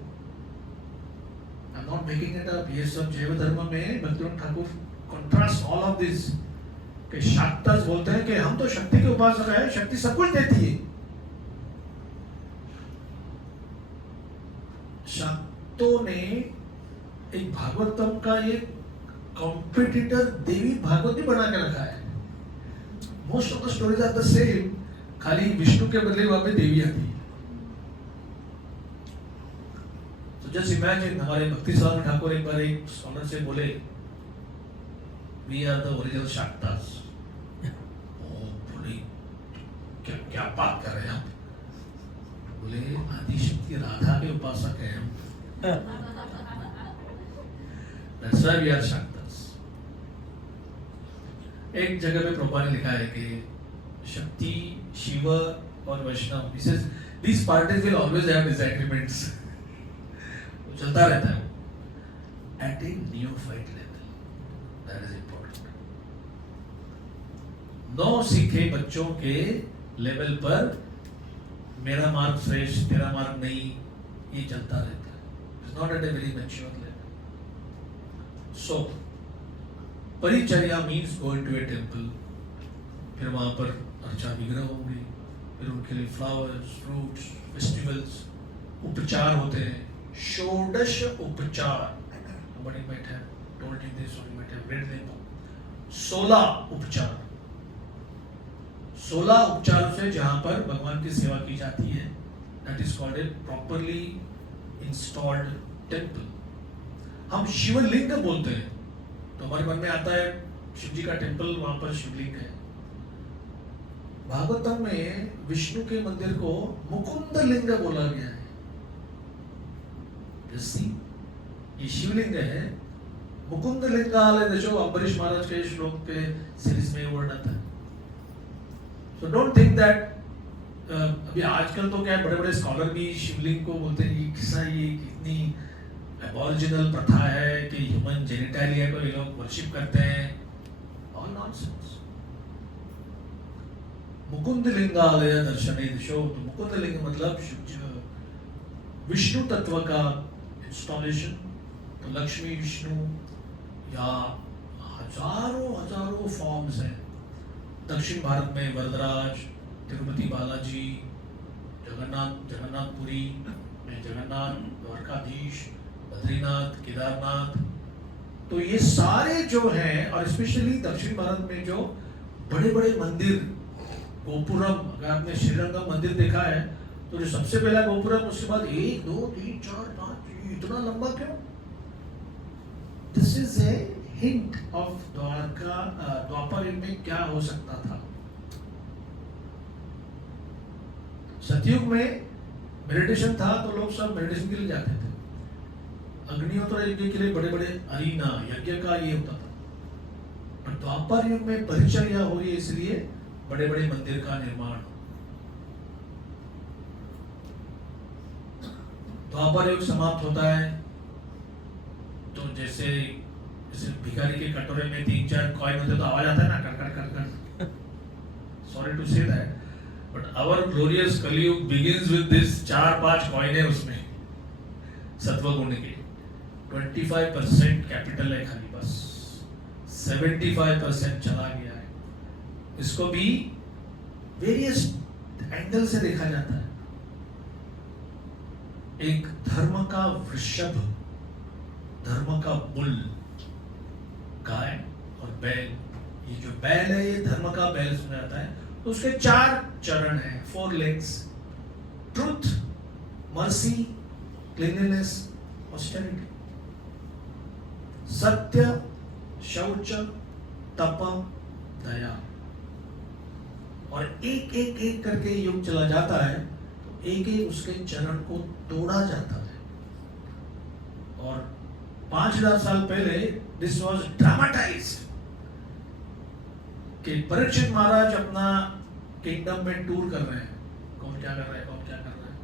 I am not making it up. ये सब जैव धर्म में Bhaktivinoda Thakur contrast all of this. कि शाक्तस बोलते हैं कि हम तो शक्ति के उपासक हैं, शक्ति सब कुछ देती है. शाक्तों ने एक भागवतम का एक कॉम्पिटिटर देवी भागवत भी बना के रखा है. Most of the stories are the same, खाली विष्णु के बदले वहां पे देवी आती है। तो जस्ट इमेजिन, हमारे भक्ति स्वामी ठाकुर एक बार एक स्कॉलर से बोले, वी आर द ओरिजिनल शाक्तास। ओ बोले, क्या क्या बात कर रहे हैं आप? बोले, आदिशक्ति राधा के उपासक हैं हम। That's why we are Shaktas। एक जगह पे प्रभुपाद ने लिखा है कि शक्ति, शिव और वैष्णव, these parties will always have disagreements। चलता रहता है at a neophyte level, that is important। 9 सीखे बच्चों के लेवल पर मेरा मार्ग श्रेष्ठ, तेरा मार्ग नहीं, ये चलता रहता है। It's not at a very mature level। So, परिचर्या means going to a temple, फिर वहां पर अर्चा विग्रह होंगे, फिर उनके लिए फ्लावर्स, फ्रूट्स, फेस्टिवल्स, उपचार होते हैं, षोडश उपचार। Somebody might have told you this or you might have read them। 16 उपचार, 16 उपचारों से जहां पर भगवान की सेवा की जाती है, that is called a properly installed temple। हम शिवलिंग बोलते हैं तो हमारे मन में आता है शिव जी का टेम्पल, वहां पर शिवलिंग है। भागवतम में विष्णु के मंदिर को मुकुंद लिंग बोला गया है। ये शिवलिंग है, मुकुंद लिंगालय जो अम्बरीश महाराज के श्लोक के सीरीज में वर्ड आता है। सो डोंट थिंक दैट अभी आजकल तो क्या है, बड़े बड़े स्कॉलर भी शिवलिंग को बोलते हैं ये किस्सा, ये कितनी एबॉरिजिनल प्रथा है कि ह्यूमन जेनिटालिया को ये लोग वर्शिप करते हैं। All nonsense. मुकुंद लिंगालय दर्शने दिशो, तो मुकुंद लिंग मतलब विष्णु तत्व का इंस्टॉलेशन। तो लक्ष्मी विष्णु या हजारों फॉर्म्स हैं। दक्षिण भारत में वरदराज, तिरुपति बालाजी, जगन्नाथपुरी में जगन्नाथ, द्वारकाधीश, बद्रीनाथ, केदारनाथ। तो ये सारे जो हैं, और स्पेशली दक्षिण भारत में जो बड़े बड़े मंदिर, गोपुरम, अगर आपने श्रीरंगम मंदिर देखा है तो जो सबसे पहला गोपुरम, उसके बाद 1 2 3 4 5, इतना लंबा क्यों? This is a hint of Dvapara Yuga में क्या हो सकता था। सतयुग में मेडिटेशन था तो लोग सब मेडिटेशन के लिए जाते थे। अग्निहोत्र यज्ञ के लिए बड़े बड़े अरीना, यज्ञ का ये होता था। पर द्वापर युग में परिचर्या हो रही है, इसलिए बड़े बड़े मंदिर का निर्माण। द्वापर युग समाप्त होता है तो जैसे भिखारी के कटोरे में 3-4 कॉइन होते तो आवाज आता है ना, कर कर कर कर। Sorry to say that, but our glorious Kalyug begins with this 4-5 coin है उसमें सत्व गुण के। 25% कैपिटल है खाली, बस 75% चला गया है। इसको भी वेरियस एंगल से देखा जाता है। एक धर्म का वृषभ, धर्म का बुल, गाय और बैल। ये जो बैल है ये धर्म का बैल सुना जाता है। तो उसके 4 चरण हैं, 4 legs: truth, mercy, cleanliness, austerity. सत्य, शौच, तप, दया। और एक करके युग चला जाता है तो एक उसके चरण को तोड़ा जाता है। और 5000 साल पहले दिस वाज ड्रामाटाइज्ड कि परीक्षित महाराज अपना किंगडम में टूर कर रहे हैं, कौन क्या कर रहा है, कौन क्या कर रहा है।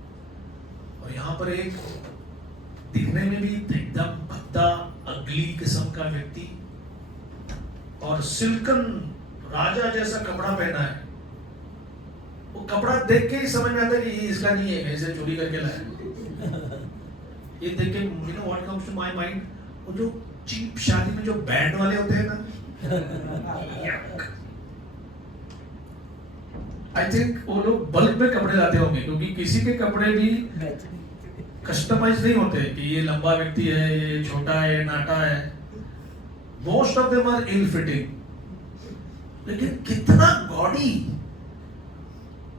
और यहाँ पर एक दिखने में भी एकदम भद्दा, अगली किस्म का व्यक्ति और सिल्कन राजा जैसा कपड़ा पहना है। वो कपड़ा देख के ही समझ में आता है कि ये इसका नहीं है, इसे चोरी करके लाया। ये देख के you know what comes to my mind, वो जो चीप शादी में जो बैंड वाले होते हैं ना, आई थिंक वो लोग बल्क में कपड़े लाते होंगे, क्योंकि किसी के कपड़े भी कस्टमाइज नहीं होते कि ये लंबा व्यक्ति है, ये छोटा है, ये नाटा है। Most of them are ill fitting. लेकिन कितना गॉडी,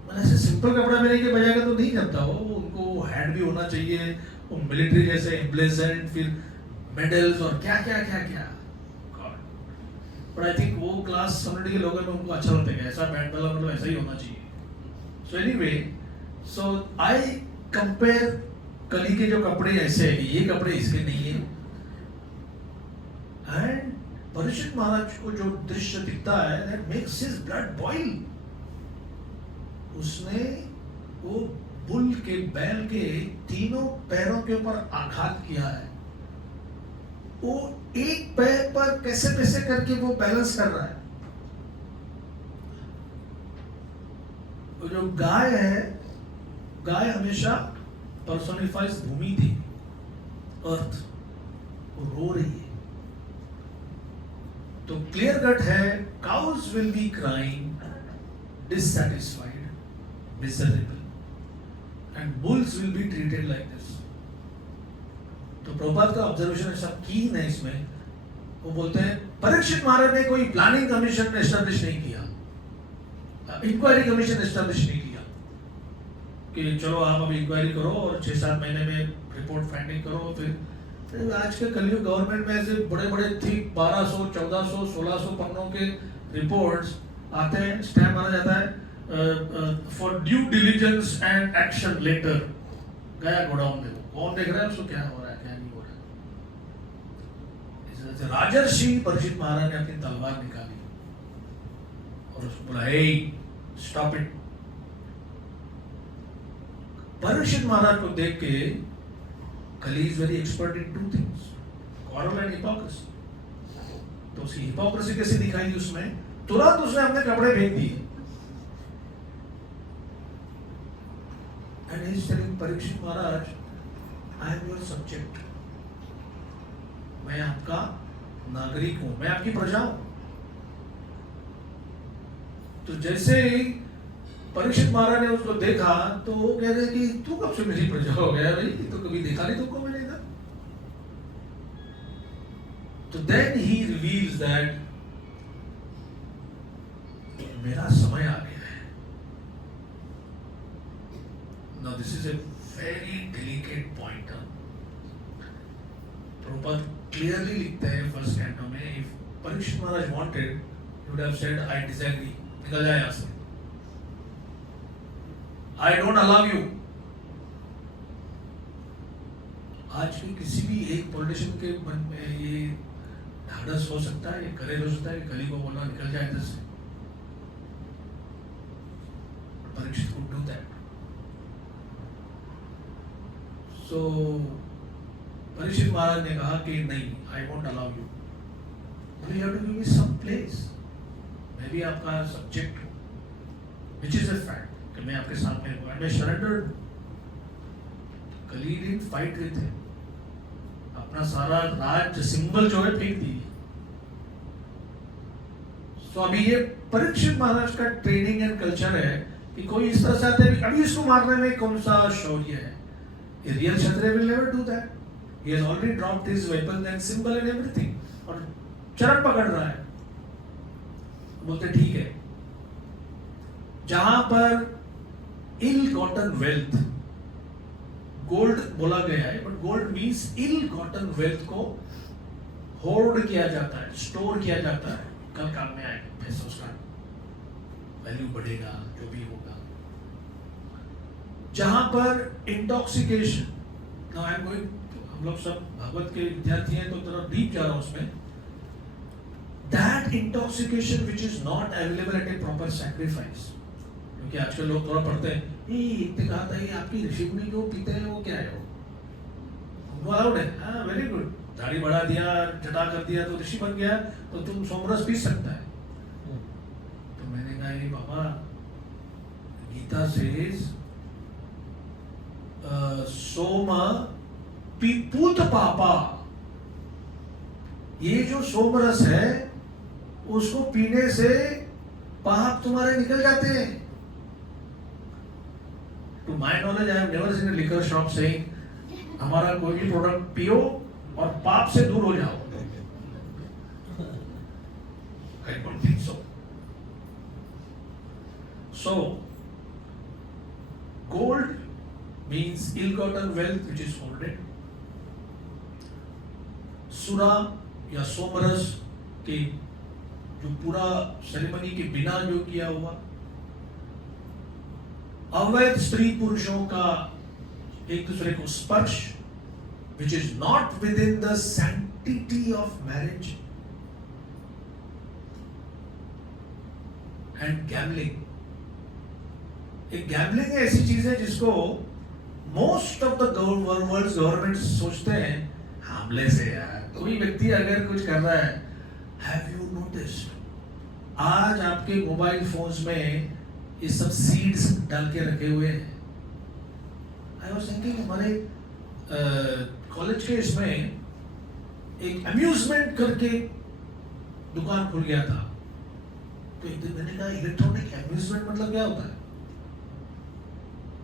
मैंने ऐसे सिंपल कपड़ा पहने के बजाय तो नहीं जमता वो, उनको हैट भी होना चाहिए, वो मिलिट्री जैसे एम्ब्लेजेंट, फिर मेडल्स और क्या क्या क्या क्या। बट आई थिंक वो क्लास कम्युनिटी के लोगों में उनको अच्छा लगता है, ऐसा बैंड वाला मतलब ऐसा ही होना चाहिए। So anyway, so I compare कली के जो कपड़े ऐसे है कि ये कपड़े इसके नहीं है, एंड परीक्षित महाराज को जो दृश्य दिखता है that makes his blood boil. उसने वो बुल के, बैल के तीनों पैरों के ऊपर आघात किया है, वो एक पैर पर कैसे कैसे करके वो बैलेंस कर रहा है। वो जो गाय है, गाय हमेशा पर्सोनिफाइज भूमि थी, अर्थ, वो रो रही है। तो क्लियर कट है, cows will be crying, dissatisfied, miserable, and bulls will be treated like this. तो प्रभुपाद का ऑब्जर्वेशन ऐसा की नहीं इसमें, वो बोलते हैं परीक्षित महाराज ने कोई प्लानिंग कमीशन एस्टेब्लिश नहीं किया, इंक्वायरी कमीशन एस्टेब्लिश नहीं किया कि चलो आप अब इंक्वायरी करो और 6-7 महीने में रिपोर्ट फाइंडिंग करो। फिर आज के कलयुग गवर्नमेंट में ऐसे बड़े बड़े थिक 1200, 1400, 1600 पन्नों के रिपोर्ट्स आते हैं, स्टैम्प मारा जाता है for due diligence and action letter, गया गोडाउन में, कौन देख रहा है उसको क्या हो रहा है क्या नहीं हो रहा है। राजर्षि परीक्षित महाराज ने अपनी तलवार निकाली और उसको बोला, हे स्टॉप इट। परीक्षित महाराज को देख के कली is very expert in 2 things, quarrel and hypocrisy. तो उसकी हिपोक्रेसी कैसे दिखाई दी उसमें, तुरंत उसने अपने कपड़े फेंक दिए। And he is telling Parikshit Maharaj, I am your subject, मैं आपका नागरिक हूं, मैं आपकी प्रजा हूं। तो जैसे ही परीक्षित महाराज ने उसको देखा तो वो कह रहे कि तू कब से मेरी प्रजा हो गया भाई, तो कभी देखा नहीं तुमको मैंने इधर। तो देन ही रिवील्स दैट मेरा समय आ गया है। Now this is a very delicate point. Prabhupada clearly लिखते हैं फर्स्ट कैंटो में, if Parikshit Maharaj wanted he would have said I disagree, निकल जाए यहां से, I don't allow you। आज भी किसी भी एक पॉलिटिशियन के मन में ये ढाढ़स हो सकता है, ये करेज हो सकता है कि कली को बोलना निकल जाए इधर से। Parikshit could do that। So Parikshit Maharaj ने कहा कि नहीं, I won't allow you। You have to give me some place। मैं भी आपका सब्जेक्ट हूँ, which is a fact। कि मैं आपके सामने हूँ, मैं सरेंडर्ड। कली डिडंट फाइट विद हिम, अपना सारा राज सिंबल जो है फेंक दी। तो अभी ये परीक्षित महाराज का ट्रेनिंग एंड कल्चर है कि कोई इस तरह से आते हैं, अभी इसको मारने में कौन सा शौर्य है। ये real Kshatriya will never do that. He has already dropped his weapon and symbol and everything, और चरण पकड़ रहा है। बोलते ठीक है, जहां पर इल गॉटन वेल्थ, गोल्ड बोला गया है but gold means ill gotten wealth को होर्ड किया जाता है, स्टोर किया जाता है, कल काम में आएगा, पैसा उसका वैल्यू बढ़ेगा, जो भी होगा। जहां पर intoxication, now I am going, हम लोग सब भागवत के विद्यार्थी हैं तो थोड़ा डीप जा रहा हूं उसमें। That intoxication which is not available at A proper sacrifice, क्योंकि आजकल लोग थोड़ा पढ़ते हैं, इतने कहा था ये आपकी ऋषिमुनि जो पीते हैं वो क्या है, वो अलाउड है, हाँ वेरी गुड, दाढ़ी बढ़ा दिया, जटा कर दिया तो ऋषि बन गया, तो तुम सोमरस पी सकता है। तो मैंने कहा ये बाबा, गीता सेज सोम पिपूत पापा, ये जो सोमरस है उसको पीने से पाप तुम्हारे निकल जाते हैं। To my knowledge, I have never seen a liquor shop saying, हमारा कोई भी प्रोडक्ट पियो और पाप से दूर हो जाओ। I don't think so। So gold means ill-gotten wealth which is hoarded. सुरा या सोमरस के जो पूरा सेरेमनी के बिना जो किया हुआ, अवैध स्त्री पुरुषों का एक दूसरे को स्पर्श which is not within the sanctity of marriage, and gambling. एक गैम्बलिंग ऐसी चीज है जिसको most of the world government सोचते हैं हमले से यार कोई व्यक्ति अगर कुछ कर रहा है. हैव यू नोटिस्ड आज आपके मोबाइल फोन्स में ये सब सीड्स डाल के रखे हुए हैं. आई वाज थिंकिंग हमारे कॉलेज के इसमें एक अम्यूजमेंट करके दुकान खुल गया था. तो एक दिन मैंने कहा इलेक्ट्रॉनिक अम्यूजमेंट मतलब क्या होता है.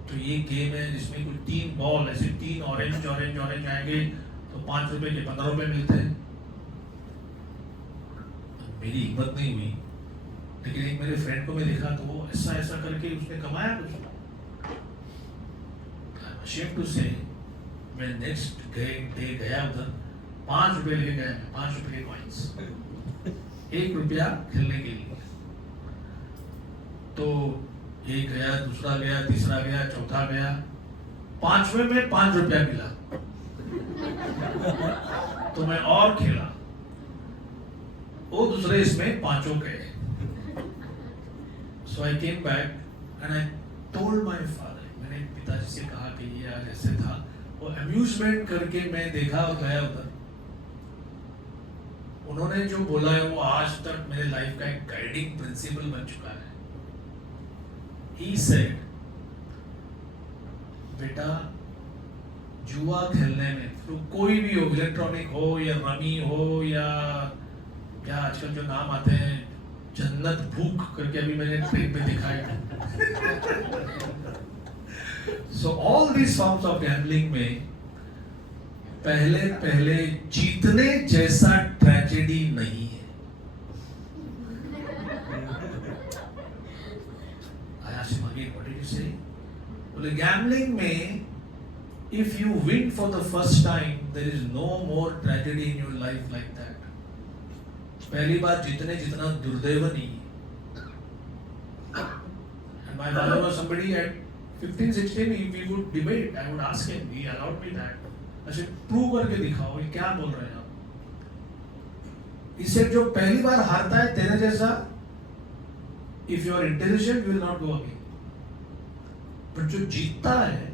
तो ये गेम है जिसमें कुछ 3 बॉल ऐसे 3 ऑरेंज आएंगे तो 5 रुपए के 15 रुपए मिलते हैं. मेरी हिम्मत नहीं हुई, लेकिन एक मेरे फ्रेंड को मैं देखा तो वो ऐसा करके उसने कमाया कुछ. ashamed to say मैं नेक्स्ट डे गया उधर 5 रुपए लेके गया. मैं 5 रुपए के कॉइन्स 1 रुपया खेलने के लिए. तो एक गया, दूसरा गया, तीसरा गया, चौथा गया, 5वें में 5 रुपया मिला. तो मैं और खेला, वो दूसरे इसमें 5 गए. So I came back and I told my father. मैंने पिताजी से कहा कि ये आज ऐसे था. वो अम्यूजमेंट करके मैं देखा और गया उधर. उन्होंने जो बोला है वो आज तक मेरे लाइफ का एक गाइडिंग प्रिंसिपल बन चुका है. He said, बेटा जुआ खेलने में तो कोई भी हो, इलेक्ट्रॉनिक हो या रमी हो या क्या आजकल जो नाम आते हैं जन्नत भूख करके अभी मैंने ट्रेन पे देखा है. So all these forms of gambling में पहले जीतने जैसा ट्रेजेडी नहीं है. I asked him again, what did you say? बोले गैम्बलिंग में if you win for the first time there is no more tragedy in your life like that. पहली बार जीतने जितना दुर्दैव नहीं. And my father was somebody at 15-16, if we would debate, I would ask him, he allowed me that. ऐसे prove करके दिखाओ ये क्या बोल रहे हैं आप. इससे जो पहली बार हारता है तेरे जैसा, if you are intelligent you will not go again. but जो जीतता है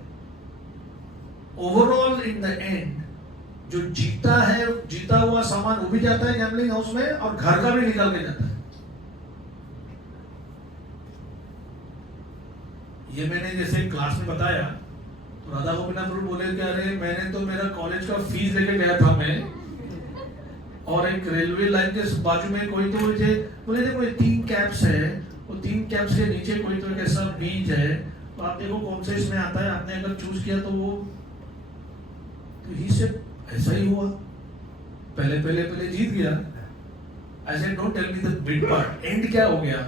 overall in the end, जो जीता है जीता हुआ सामान वो भी जाता है गैम्बलिंग हाउस में और घर का भी निकाल के जाता है. ये मैंने जैसे क्लास में बताया तो राधा गोपीनाथ प्रभु बोले कि अरे मैंने तो मेरा कॉलेज का फीस लेके गया था मैं, और एक रेलवे लाइन के बाजू में कोई तो मुझे बोले थे कोई 3 कैप्स है, वो 3 कैप्स के नीचे कोई तो एक ऐसा बीज है, तो आप देखो कौन से इसमें आता है, आपने अगर चूज किया तो वो तो ही से ऐसा ही हुआ. पहले जीत गया. I said don't tell me the big part. And क्या हो गया?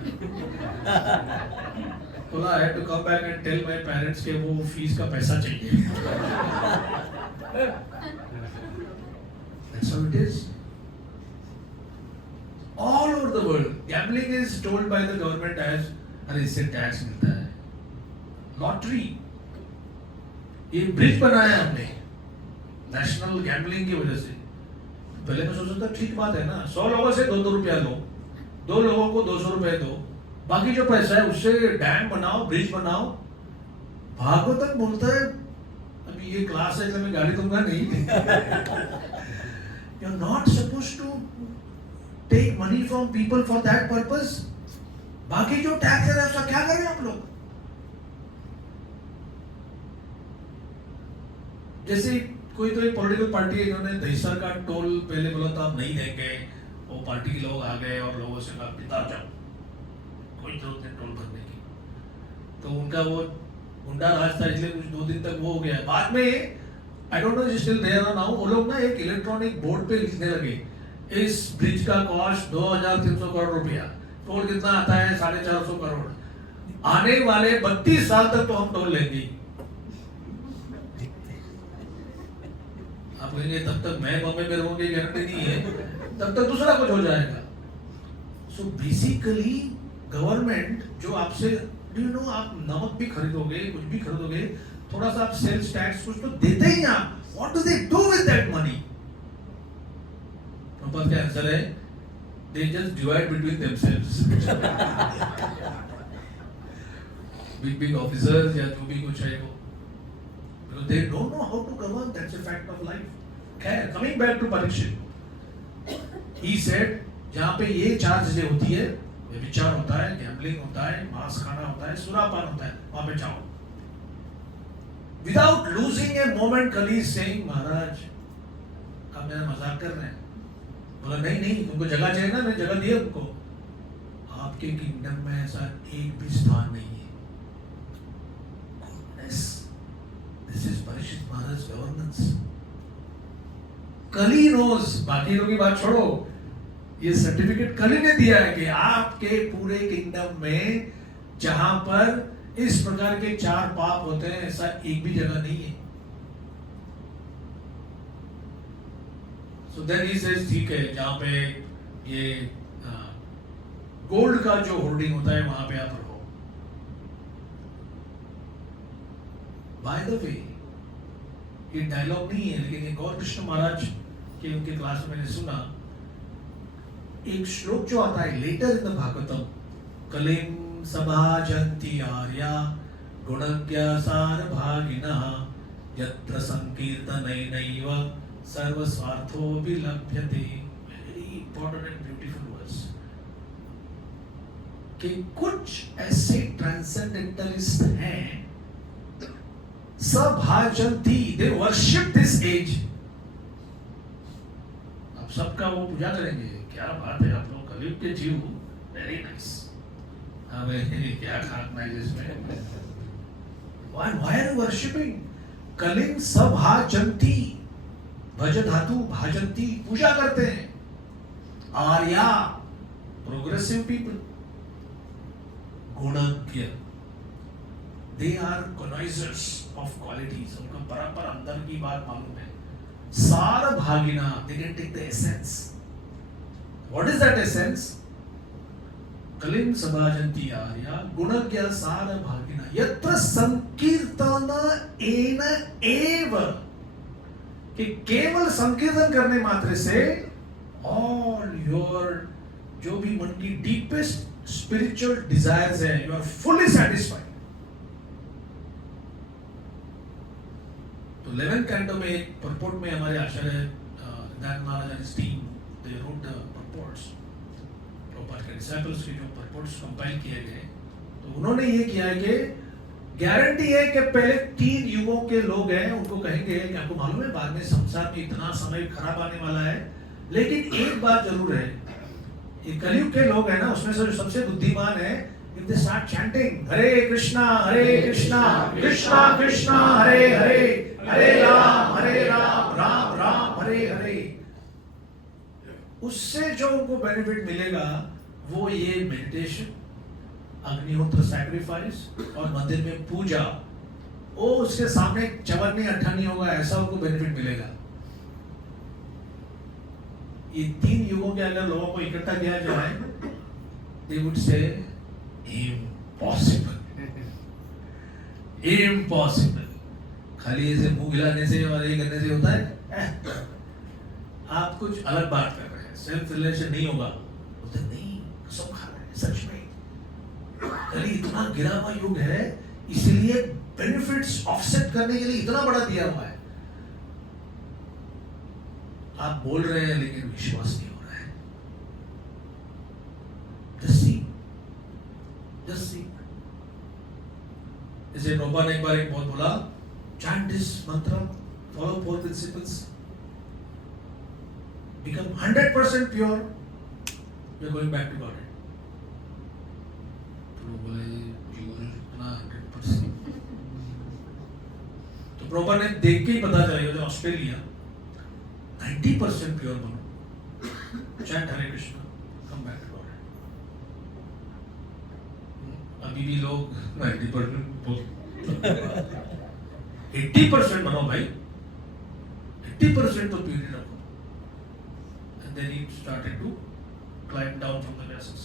तो I had to come back and tell my parents कि वो फीस का पैसा चाहिए. That's how it is. All over the world, gambling is told by the government as अरे इससे टैक्स मिलता है. लॉटरी, ये ब्रिज बनाया हमने नेशनल गैम्बलिंग की वजह से. पहले मैं सोचता था ठीक बात है ना, 100 लोगों से 2-2 रुपया लो, 2 लोगों को 200 रुपए दो, बाकी जो पैसा है उससे डैम बनाओ, ब्रिज बनाओ. भागवतम बोलता है, अभी ये क्लास है इसलिए मैं गाली दूंगा नहीं. You are not supposed to take money from people for that purpose. बाकी जो टैक्स है उसका क्या करें आप लोग. जैसे कोई तो एक पॉलिटिकल पार्टी है जिन्होंने दहीसर का टोल पहले बोला था आप नहीं देंगे, वो पार्टी के लोग आ गए और लोगों से कहा पिता जाओ, कोई जरूरत नहीं टोल भरने की. तो उनका वो गुंडा राज था इसलिए कुछ 2 दिन तक वो हो गया. बाद में I don't know still there are now, वो लोग ना एक इलेक्ट्रॉनिक बोर्ड पे लिखने लगे इस ब्रिज का कॉस्ट 2300 करोड़ रुपया, टोल कितना आता है 450 करोड़. आने वाले 32 साल तक तो हम टोल लेंगे। आप कहेंगे तब तक मैं बॉम्बे में रहूंगी, गारंटी नहीं है, तब तक दूसरा कुछ हो जाएगा। सो बेसिकली गवर्नमेंट जो आपसे, यू नो, आप नमक भी खरीदोगे, कुछ भी खरीदोगे, थोड़ा सा आप सेल्स टैक्स कुछ तो देते ही आप। What do they do with that money? Proper क्या आंसर है? They just divide between themselves. Big officers या जो भी कुछ है वो, because they don't know how to govern. That's a fact of life. खैर, coming back to Parikshit, he said, जहाँ पे ये चार चीजें होती है, व्यभिचार होता है, गैम्बलिंग होता है, मांस खाना होता है, सुरापान होता है, वहां पे जाओ। Without losing a moment, Kali is saying, महाराज, आप मेरा मजाक कर रहे हैं? बोला नहीं नहीं, तुमको जगह चाहिए ना, मैं जगह दी तुमको। आपके किंगडम में ऐसा एक भी स्थान नहीं है। This is Parikshit Maharaj's governance. कली knows, बाकी लोगों की बात छोड़ो, ये सर्टिफिकेट कली ने दिया है कि आपके पूरे किंगडम में जहां पर इस प्रकार के चार पाप होते हैं, ऐसा एक भी जगह नहीं है। So then he says, ठीक है, जहां पे ये गोल्ड का जो होर्डिंग होता है वहां पे आप रहो। बाय द वे, ये डायलॉग नहीं है, लेकिन एक और कृष्ण महाराज के उनके क्लास में मैंने सुना, एक श्लोक जो आता है लेटर इन द भागवतम, कलिम सभाजन्ति आर्या गुणज्ञ सार भागिनः यत्र संकीर्तनैनैव सर्व स्वार्थो विलभ्यते। Very important and beautiful words, कि कुछ ऐसे ट्रांसेंडेंटलिस्ट हैं, सभाजन्ति, दे वर्शिप दिस एज। आप सबका वो पूजा करेंगे, क्या बात है, आप लोग कलयुग के जीव, वेरी नाइस। हमें क्या खाना है जिसमें, why are you worshiping? Kalinga सभाजन्ति, भज धातु भाजन्ति, पूजा करते हैं। आर्या, प्रोग्रेसिव पीपल। गुणज्ञ, they are connoisseurs of qualities, उनको परंपर अंदर की बात मालूम है। सार भागिना, they can take the essence. What is that essence? कलिम सभाजन्ति आर्या गुणज्ञ सार भागिना यत्र संकीर्तन एन एव, कि केवल संकीर्तन करने मात्र से all your जो भी मन की डीपेस्ट स्पिरिचुअल डिजायर्स है, you are fully satisfied. तो 11th कैंटो में एक परपोर्ट में हमारे Acharya Dayanand Maharaj and team, they wrote the purports, proper के डिसिपल्स के जो परपोर्ट्स कंपाइल किए गए, तो उन्होंने ये किया है कि गारंटी है कि पहले 3 युगों के लोग हैं, उनको कहेंगे कि आपको मालूम है बाद में संसार में इतना समय खराब आने वाला है, लेकिन एक बात जरूर है, ये कलयुग के लोग हैं ना, उसमें से जो सबसे बुद्धिमान है, if they start chanting Hare Krishna Krishna Krishna Hare Hare Hare Ram Ram Ram Hare Hare, उससे जो उनको बेनिफिट मिलेगा वो ये मेडिटेशन, अग्निहोत्र सैक्रिफाइस और मंदिर में पूजा, वो उसके सामने चवर नहीं अट्ठा नहीं होगा, ऐसा उनको बेनिफिट मिलेगा। ये 3 युगों के अगर लोगों को इकट्ठा किया जाए, they would say impossible, impossible। खाली ऐसे मुंह हिलाने से और ये करने से होता है? आप कुछ अलग बात कर रहे हैं, सेल्फ रिलेशन नहीं होगा। बोलते नहीं, कसम खा रहे हैं, सच में खाली इतना गिरा हुआ युग है, इसलिए बेनिफिट्स ऑफसेट करने के लिए इतना बड़ा दिया हुआ है। आप बोल रहे हैं लेकिन विश्वास नहीं हो रहा है। Just see. जैसे प्रभुपाद ने एक बार एक बहुत बोला, chant this mantra, follow 4 principles, become 100% pure, we are going back to God. तो बोले प्योर इतना 100%, तो प्रभुपाद ने देख के ही पता चलेगा, ऑस्ट्रेलिया 90% प्योर बनो, chant Hare Krishna, come back to God. अभी अभी भी लोग 80% बनो भाई, 80% तो प्योरिटी रखो। And then he started to climb down from the verses.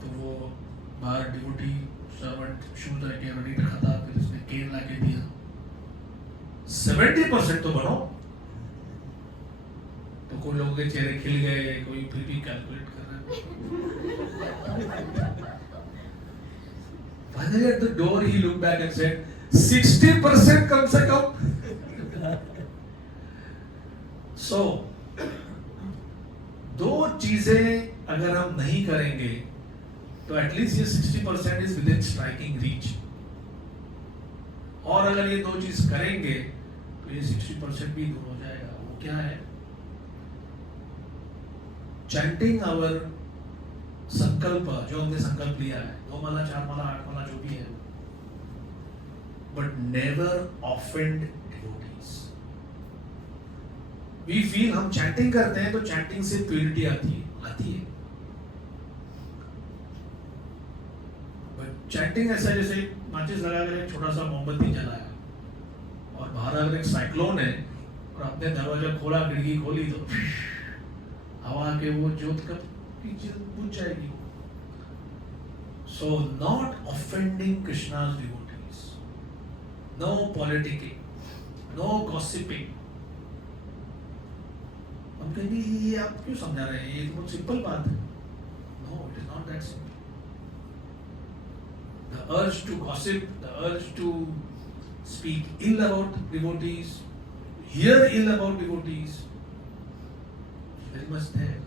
तो वो बाहर डिवोटी सर्वेंट शूज रखे रेडी रखा था, फिर उसने केन ला के दिया। 70% तो बनो। तो कोई लोगों के चेहरे खिल गए, कोई फिर भी कैलकुलेट कर रहा है। Finally at the door he looked back and said, 60% कम से कम। So, दो चीजें अगर हम नहीं करेंगे तो एटलीस्ट ये 60% is with in striking reach, और अगर ये दो चीज करेंगे तो ये 60% भी दूर हो जाएगा। वो क्या है? चैंटिंग आवर संकल्प, जो हमने संकल्प लिया है, 2 माला 4 माला 8 माला जो भी है, but never offend devotees. We feel हम चैंटिंग करते हैं तो चैंटिंग से प्योरिटी आती है। बट चैंटिंग ऐसा जैसे माचिस लगाकर एक छोटा सा मोमबत्ती जलाया और बाहर अगर एक साइक्लोन है और आपने दरवाजा खोला, खिड़की खोली, तो हवा के वो ज्योत कब पीछे बुझ जाएगी। So not offending Krishna's devotees, no politicking, no gossiping. हम कहेंगे ये आप क्यों समझा रहे हैं, ये तो बहुत सिंपल बात है। No, it is not that simple. The urge to gossip, the urge to speak ill about devotees, hear ill about devotees, is very much there.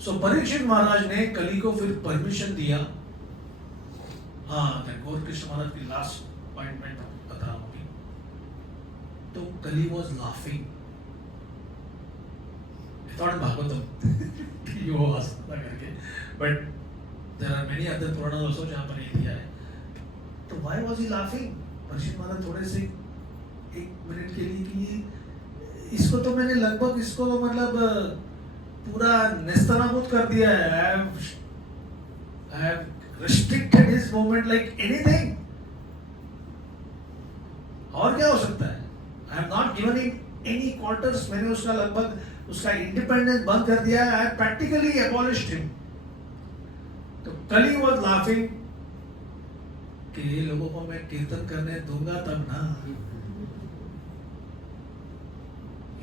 So Parikshit Maharaj ने कली को फिर परमिशन दिया। हाँ, गौर कृष्ण महाराज की लास्ट पॉइंट में बता रहा हूँ अभी। तो कली was laughing. I thought Bhagavatam कि वो हंसता करके, but there are many other Puranas also जहाँ पर ये दिया है। तो why was he laughing? Parikshit महाराज थोड़े से 1 मिनट के लिए कि इसको तो मैंने लगभग इसको मतलब पूरा नेस्तनाबूद कर दिया है। I have restricted his movement like anything. और क्या हो सकता है? I have not given him any quarters. मैंने उसका लगभग उसका इंडिपेंडेंस बंद कर दिया है। I have practically abolished him. तो कली was laughing कि ये लोगों को मैं कीर्तन करने दूंगा तब ना।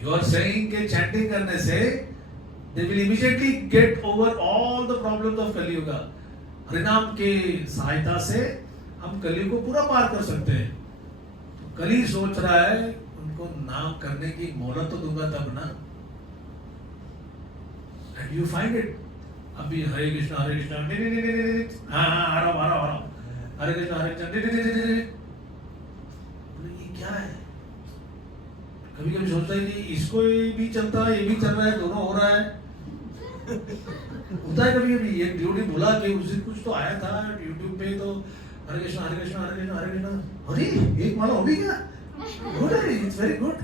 You are saying कि चैंटिंग करने से they will immediately get over all the problems of कली युगा। हरिनाम के सहायता से हम कली को पूरा पार कर सकते हैं। तो कली सोच रहा है उनको नाम करने की मोहलत तो दूंगा तब ना। And you find it, अभी हरे कृष्णा हाँ हाँ आ रहा हूँ हरे कृष्णा ये क्या है? कभी कभी सोचता है कि इसको भी चलता है, ये भी चल रहा है, दोनों हो रहा है। होता है कभी कभी। ये ड्यूटी भूला कि उस दिन कुछ तो आया था यूट्यूब पे, तो हरे कृष्णा हरे कृष्णा हरे कृष्णा हरे कृष्णा, अरे 1 माला हो भी गया। गुड है, इट्स वेरी गुड।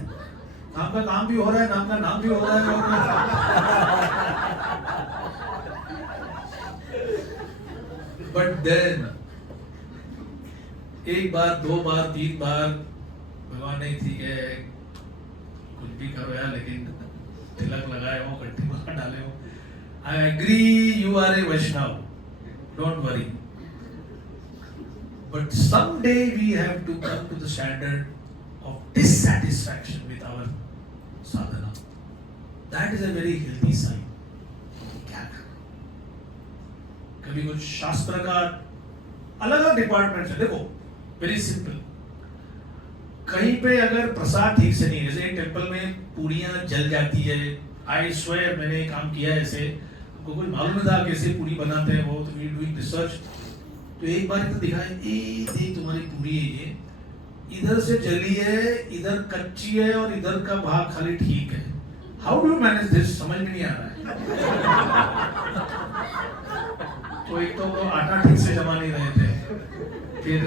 काम का काम भी हो रहा है, नाम का नाम भी हो रहा है। बट देन 1 बार 2 बार 3 बार भगवान ने ठीक है कुछ भी करो यार, लेकिन तिलक लगाए हो, कट्टी माला डाले हो। I agree you are a Vaishnav, don't worry, but someday we have to come to the standard of dissatisfaction with our sadhana. That is a very healthy sign. क्या करें? कभी कुछ शास्त्र का अलग अलग डिपार्टमेंट है। देखो वेरी सिंपल, कहीं पे अगर प्रसाद ठीक से नहीं, जैसे एक टेम्पल में पूड़ियाँ जल जाती है, आई स्वेयर मैंने काम किया है ऐसे, हमको कुछ मालूम नहीं था कैसे पूड़ी बनाते हैं वो, तो वी डूइंग रिसर्च। तो एक बार तो दिखाया, देख तुम्हारी पूड़ी है ये, इधर से जली है, इधर कच्ची है और इधर का भाग खाली ठीक है। How do you manage this? समझ में नहीं आ रहा है। तो एक तो वो आटा ठीक से जमा नहीं रहे थे, फिर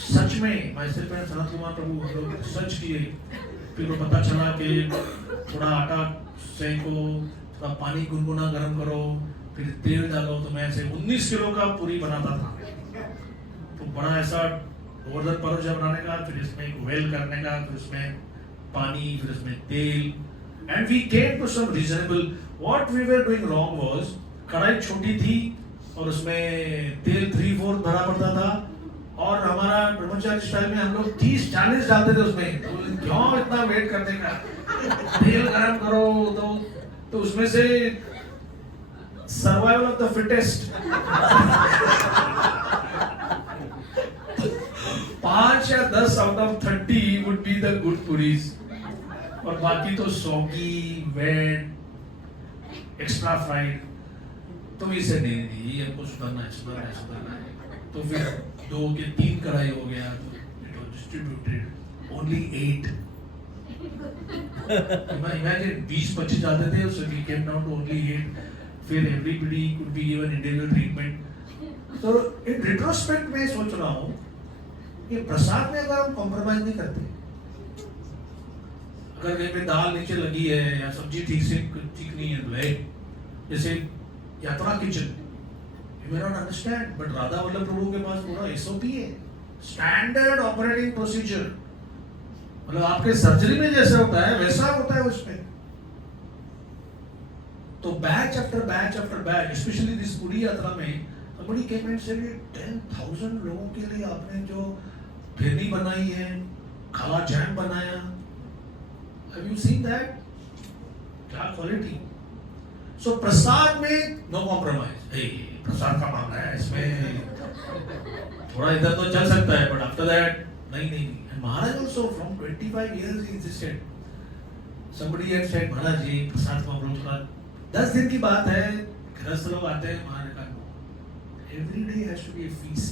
सच में माइसेल्फ एंड सनत कुमार प्रभु हम लोग सर्च किए, फिर वो पता चला कि थोड़ा आटा सेको, थोड़ा पानी गुनगुना गर्म करो, फिर तेल डालो, तो मैं ऐसे 19 किलो का पूरी बनाता था। तो बड़ा ऐसा गोवर्धन परोजा बनाने का, फिर इसमें वेल करने का, फिर इसमें पानी, फिर इसमें तेल, and we came to some reasonable. What we were doing wrong was, कढ़ाई छोटी थी और उसमें तेल 3/4 भरा पड़ता था, और हमारा ब्रह्मचारी स्टाइल में हम लोग 30-40 डालते थे उसमें। तो क्यों इतना वेट करने का, तेल गरम करो। तो उसमें से सर्वाइवल ऑफ द फिटेस्ट 5 या 10 out of 30 would be the good puris, और बाकी तो सॉगी, वेट, एक्स्ट्रा फ्राइड। तो इसे नहीं, ये हमको सुधारना है। तो फिर 2 के 3 कढ़ाई हो गया, तो it was distributed only 8। Imagine 20-25 आते थे, so we came down to only 8. फिर everybody could be given individual treatment। तो in retrospect मैं सोच रहा हूँ कि प्रसाद में अगर हम कॉम्प्रोमाइज नहीं करते, अगर कहीं पे दाल नीचे लगी है या सब्जी ठीक नहीं है, जैसे यात्रा kitchen, you may not understand, but Radha Vallabh Prabhu के पास पूरा SOP है, स्टैंडर्ड ऑपरेटिंग प्रोसीजर। मतलब आपके सर्जरी में जैसा होता है वैसा होता है उसमें। तो batch after batch, specially this पूरी यात्रा में, somebody came and said 10,000 लोगों के लिए आपने जो फिरनी बनाई है, खाला जैम बनाया, have you seen that? क्या क्वालिटी। सो प्रसाद में नो कॉम्प्रोमाइज। प्रसाद का मामला है, इसमें थोड़ा इधर तो चल सकता है, बट आफ्टर दैट नहीं। महाराज also from 25 years he insisted। somebody had said, महाराज जी प्रसाद का अप्रोच थोड़ा 10 दिन की बात है, गृहस्थ लोग आते हैं, महाराज का every day has to be a feast।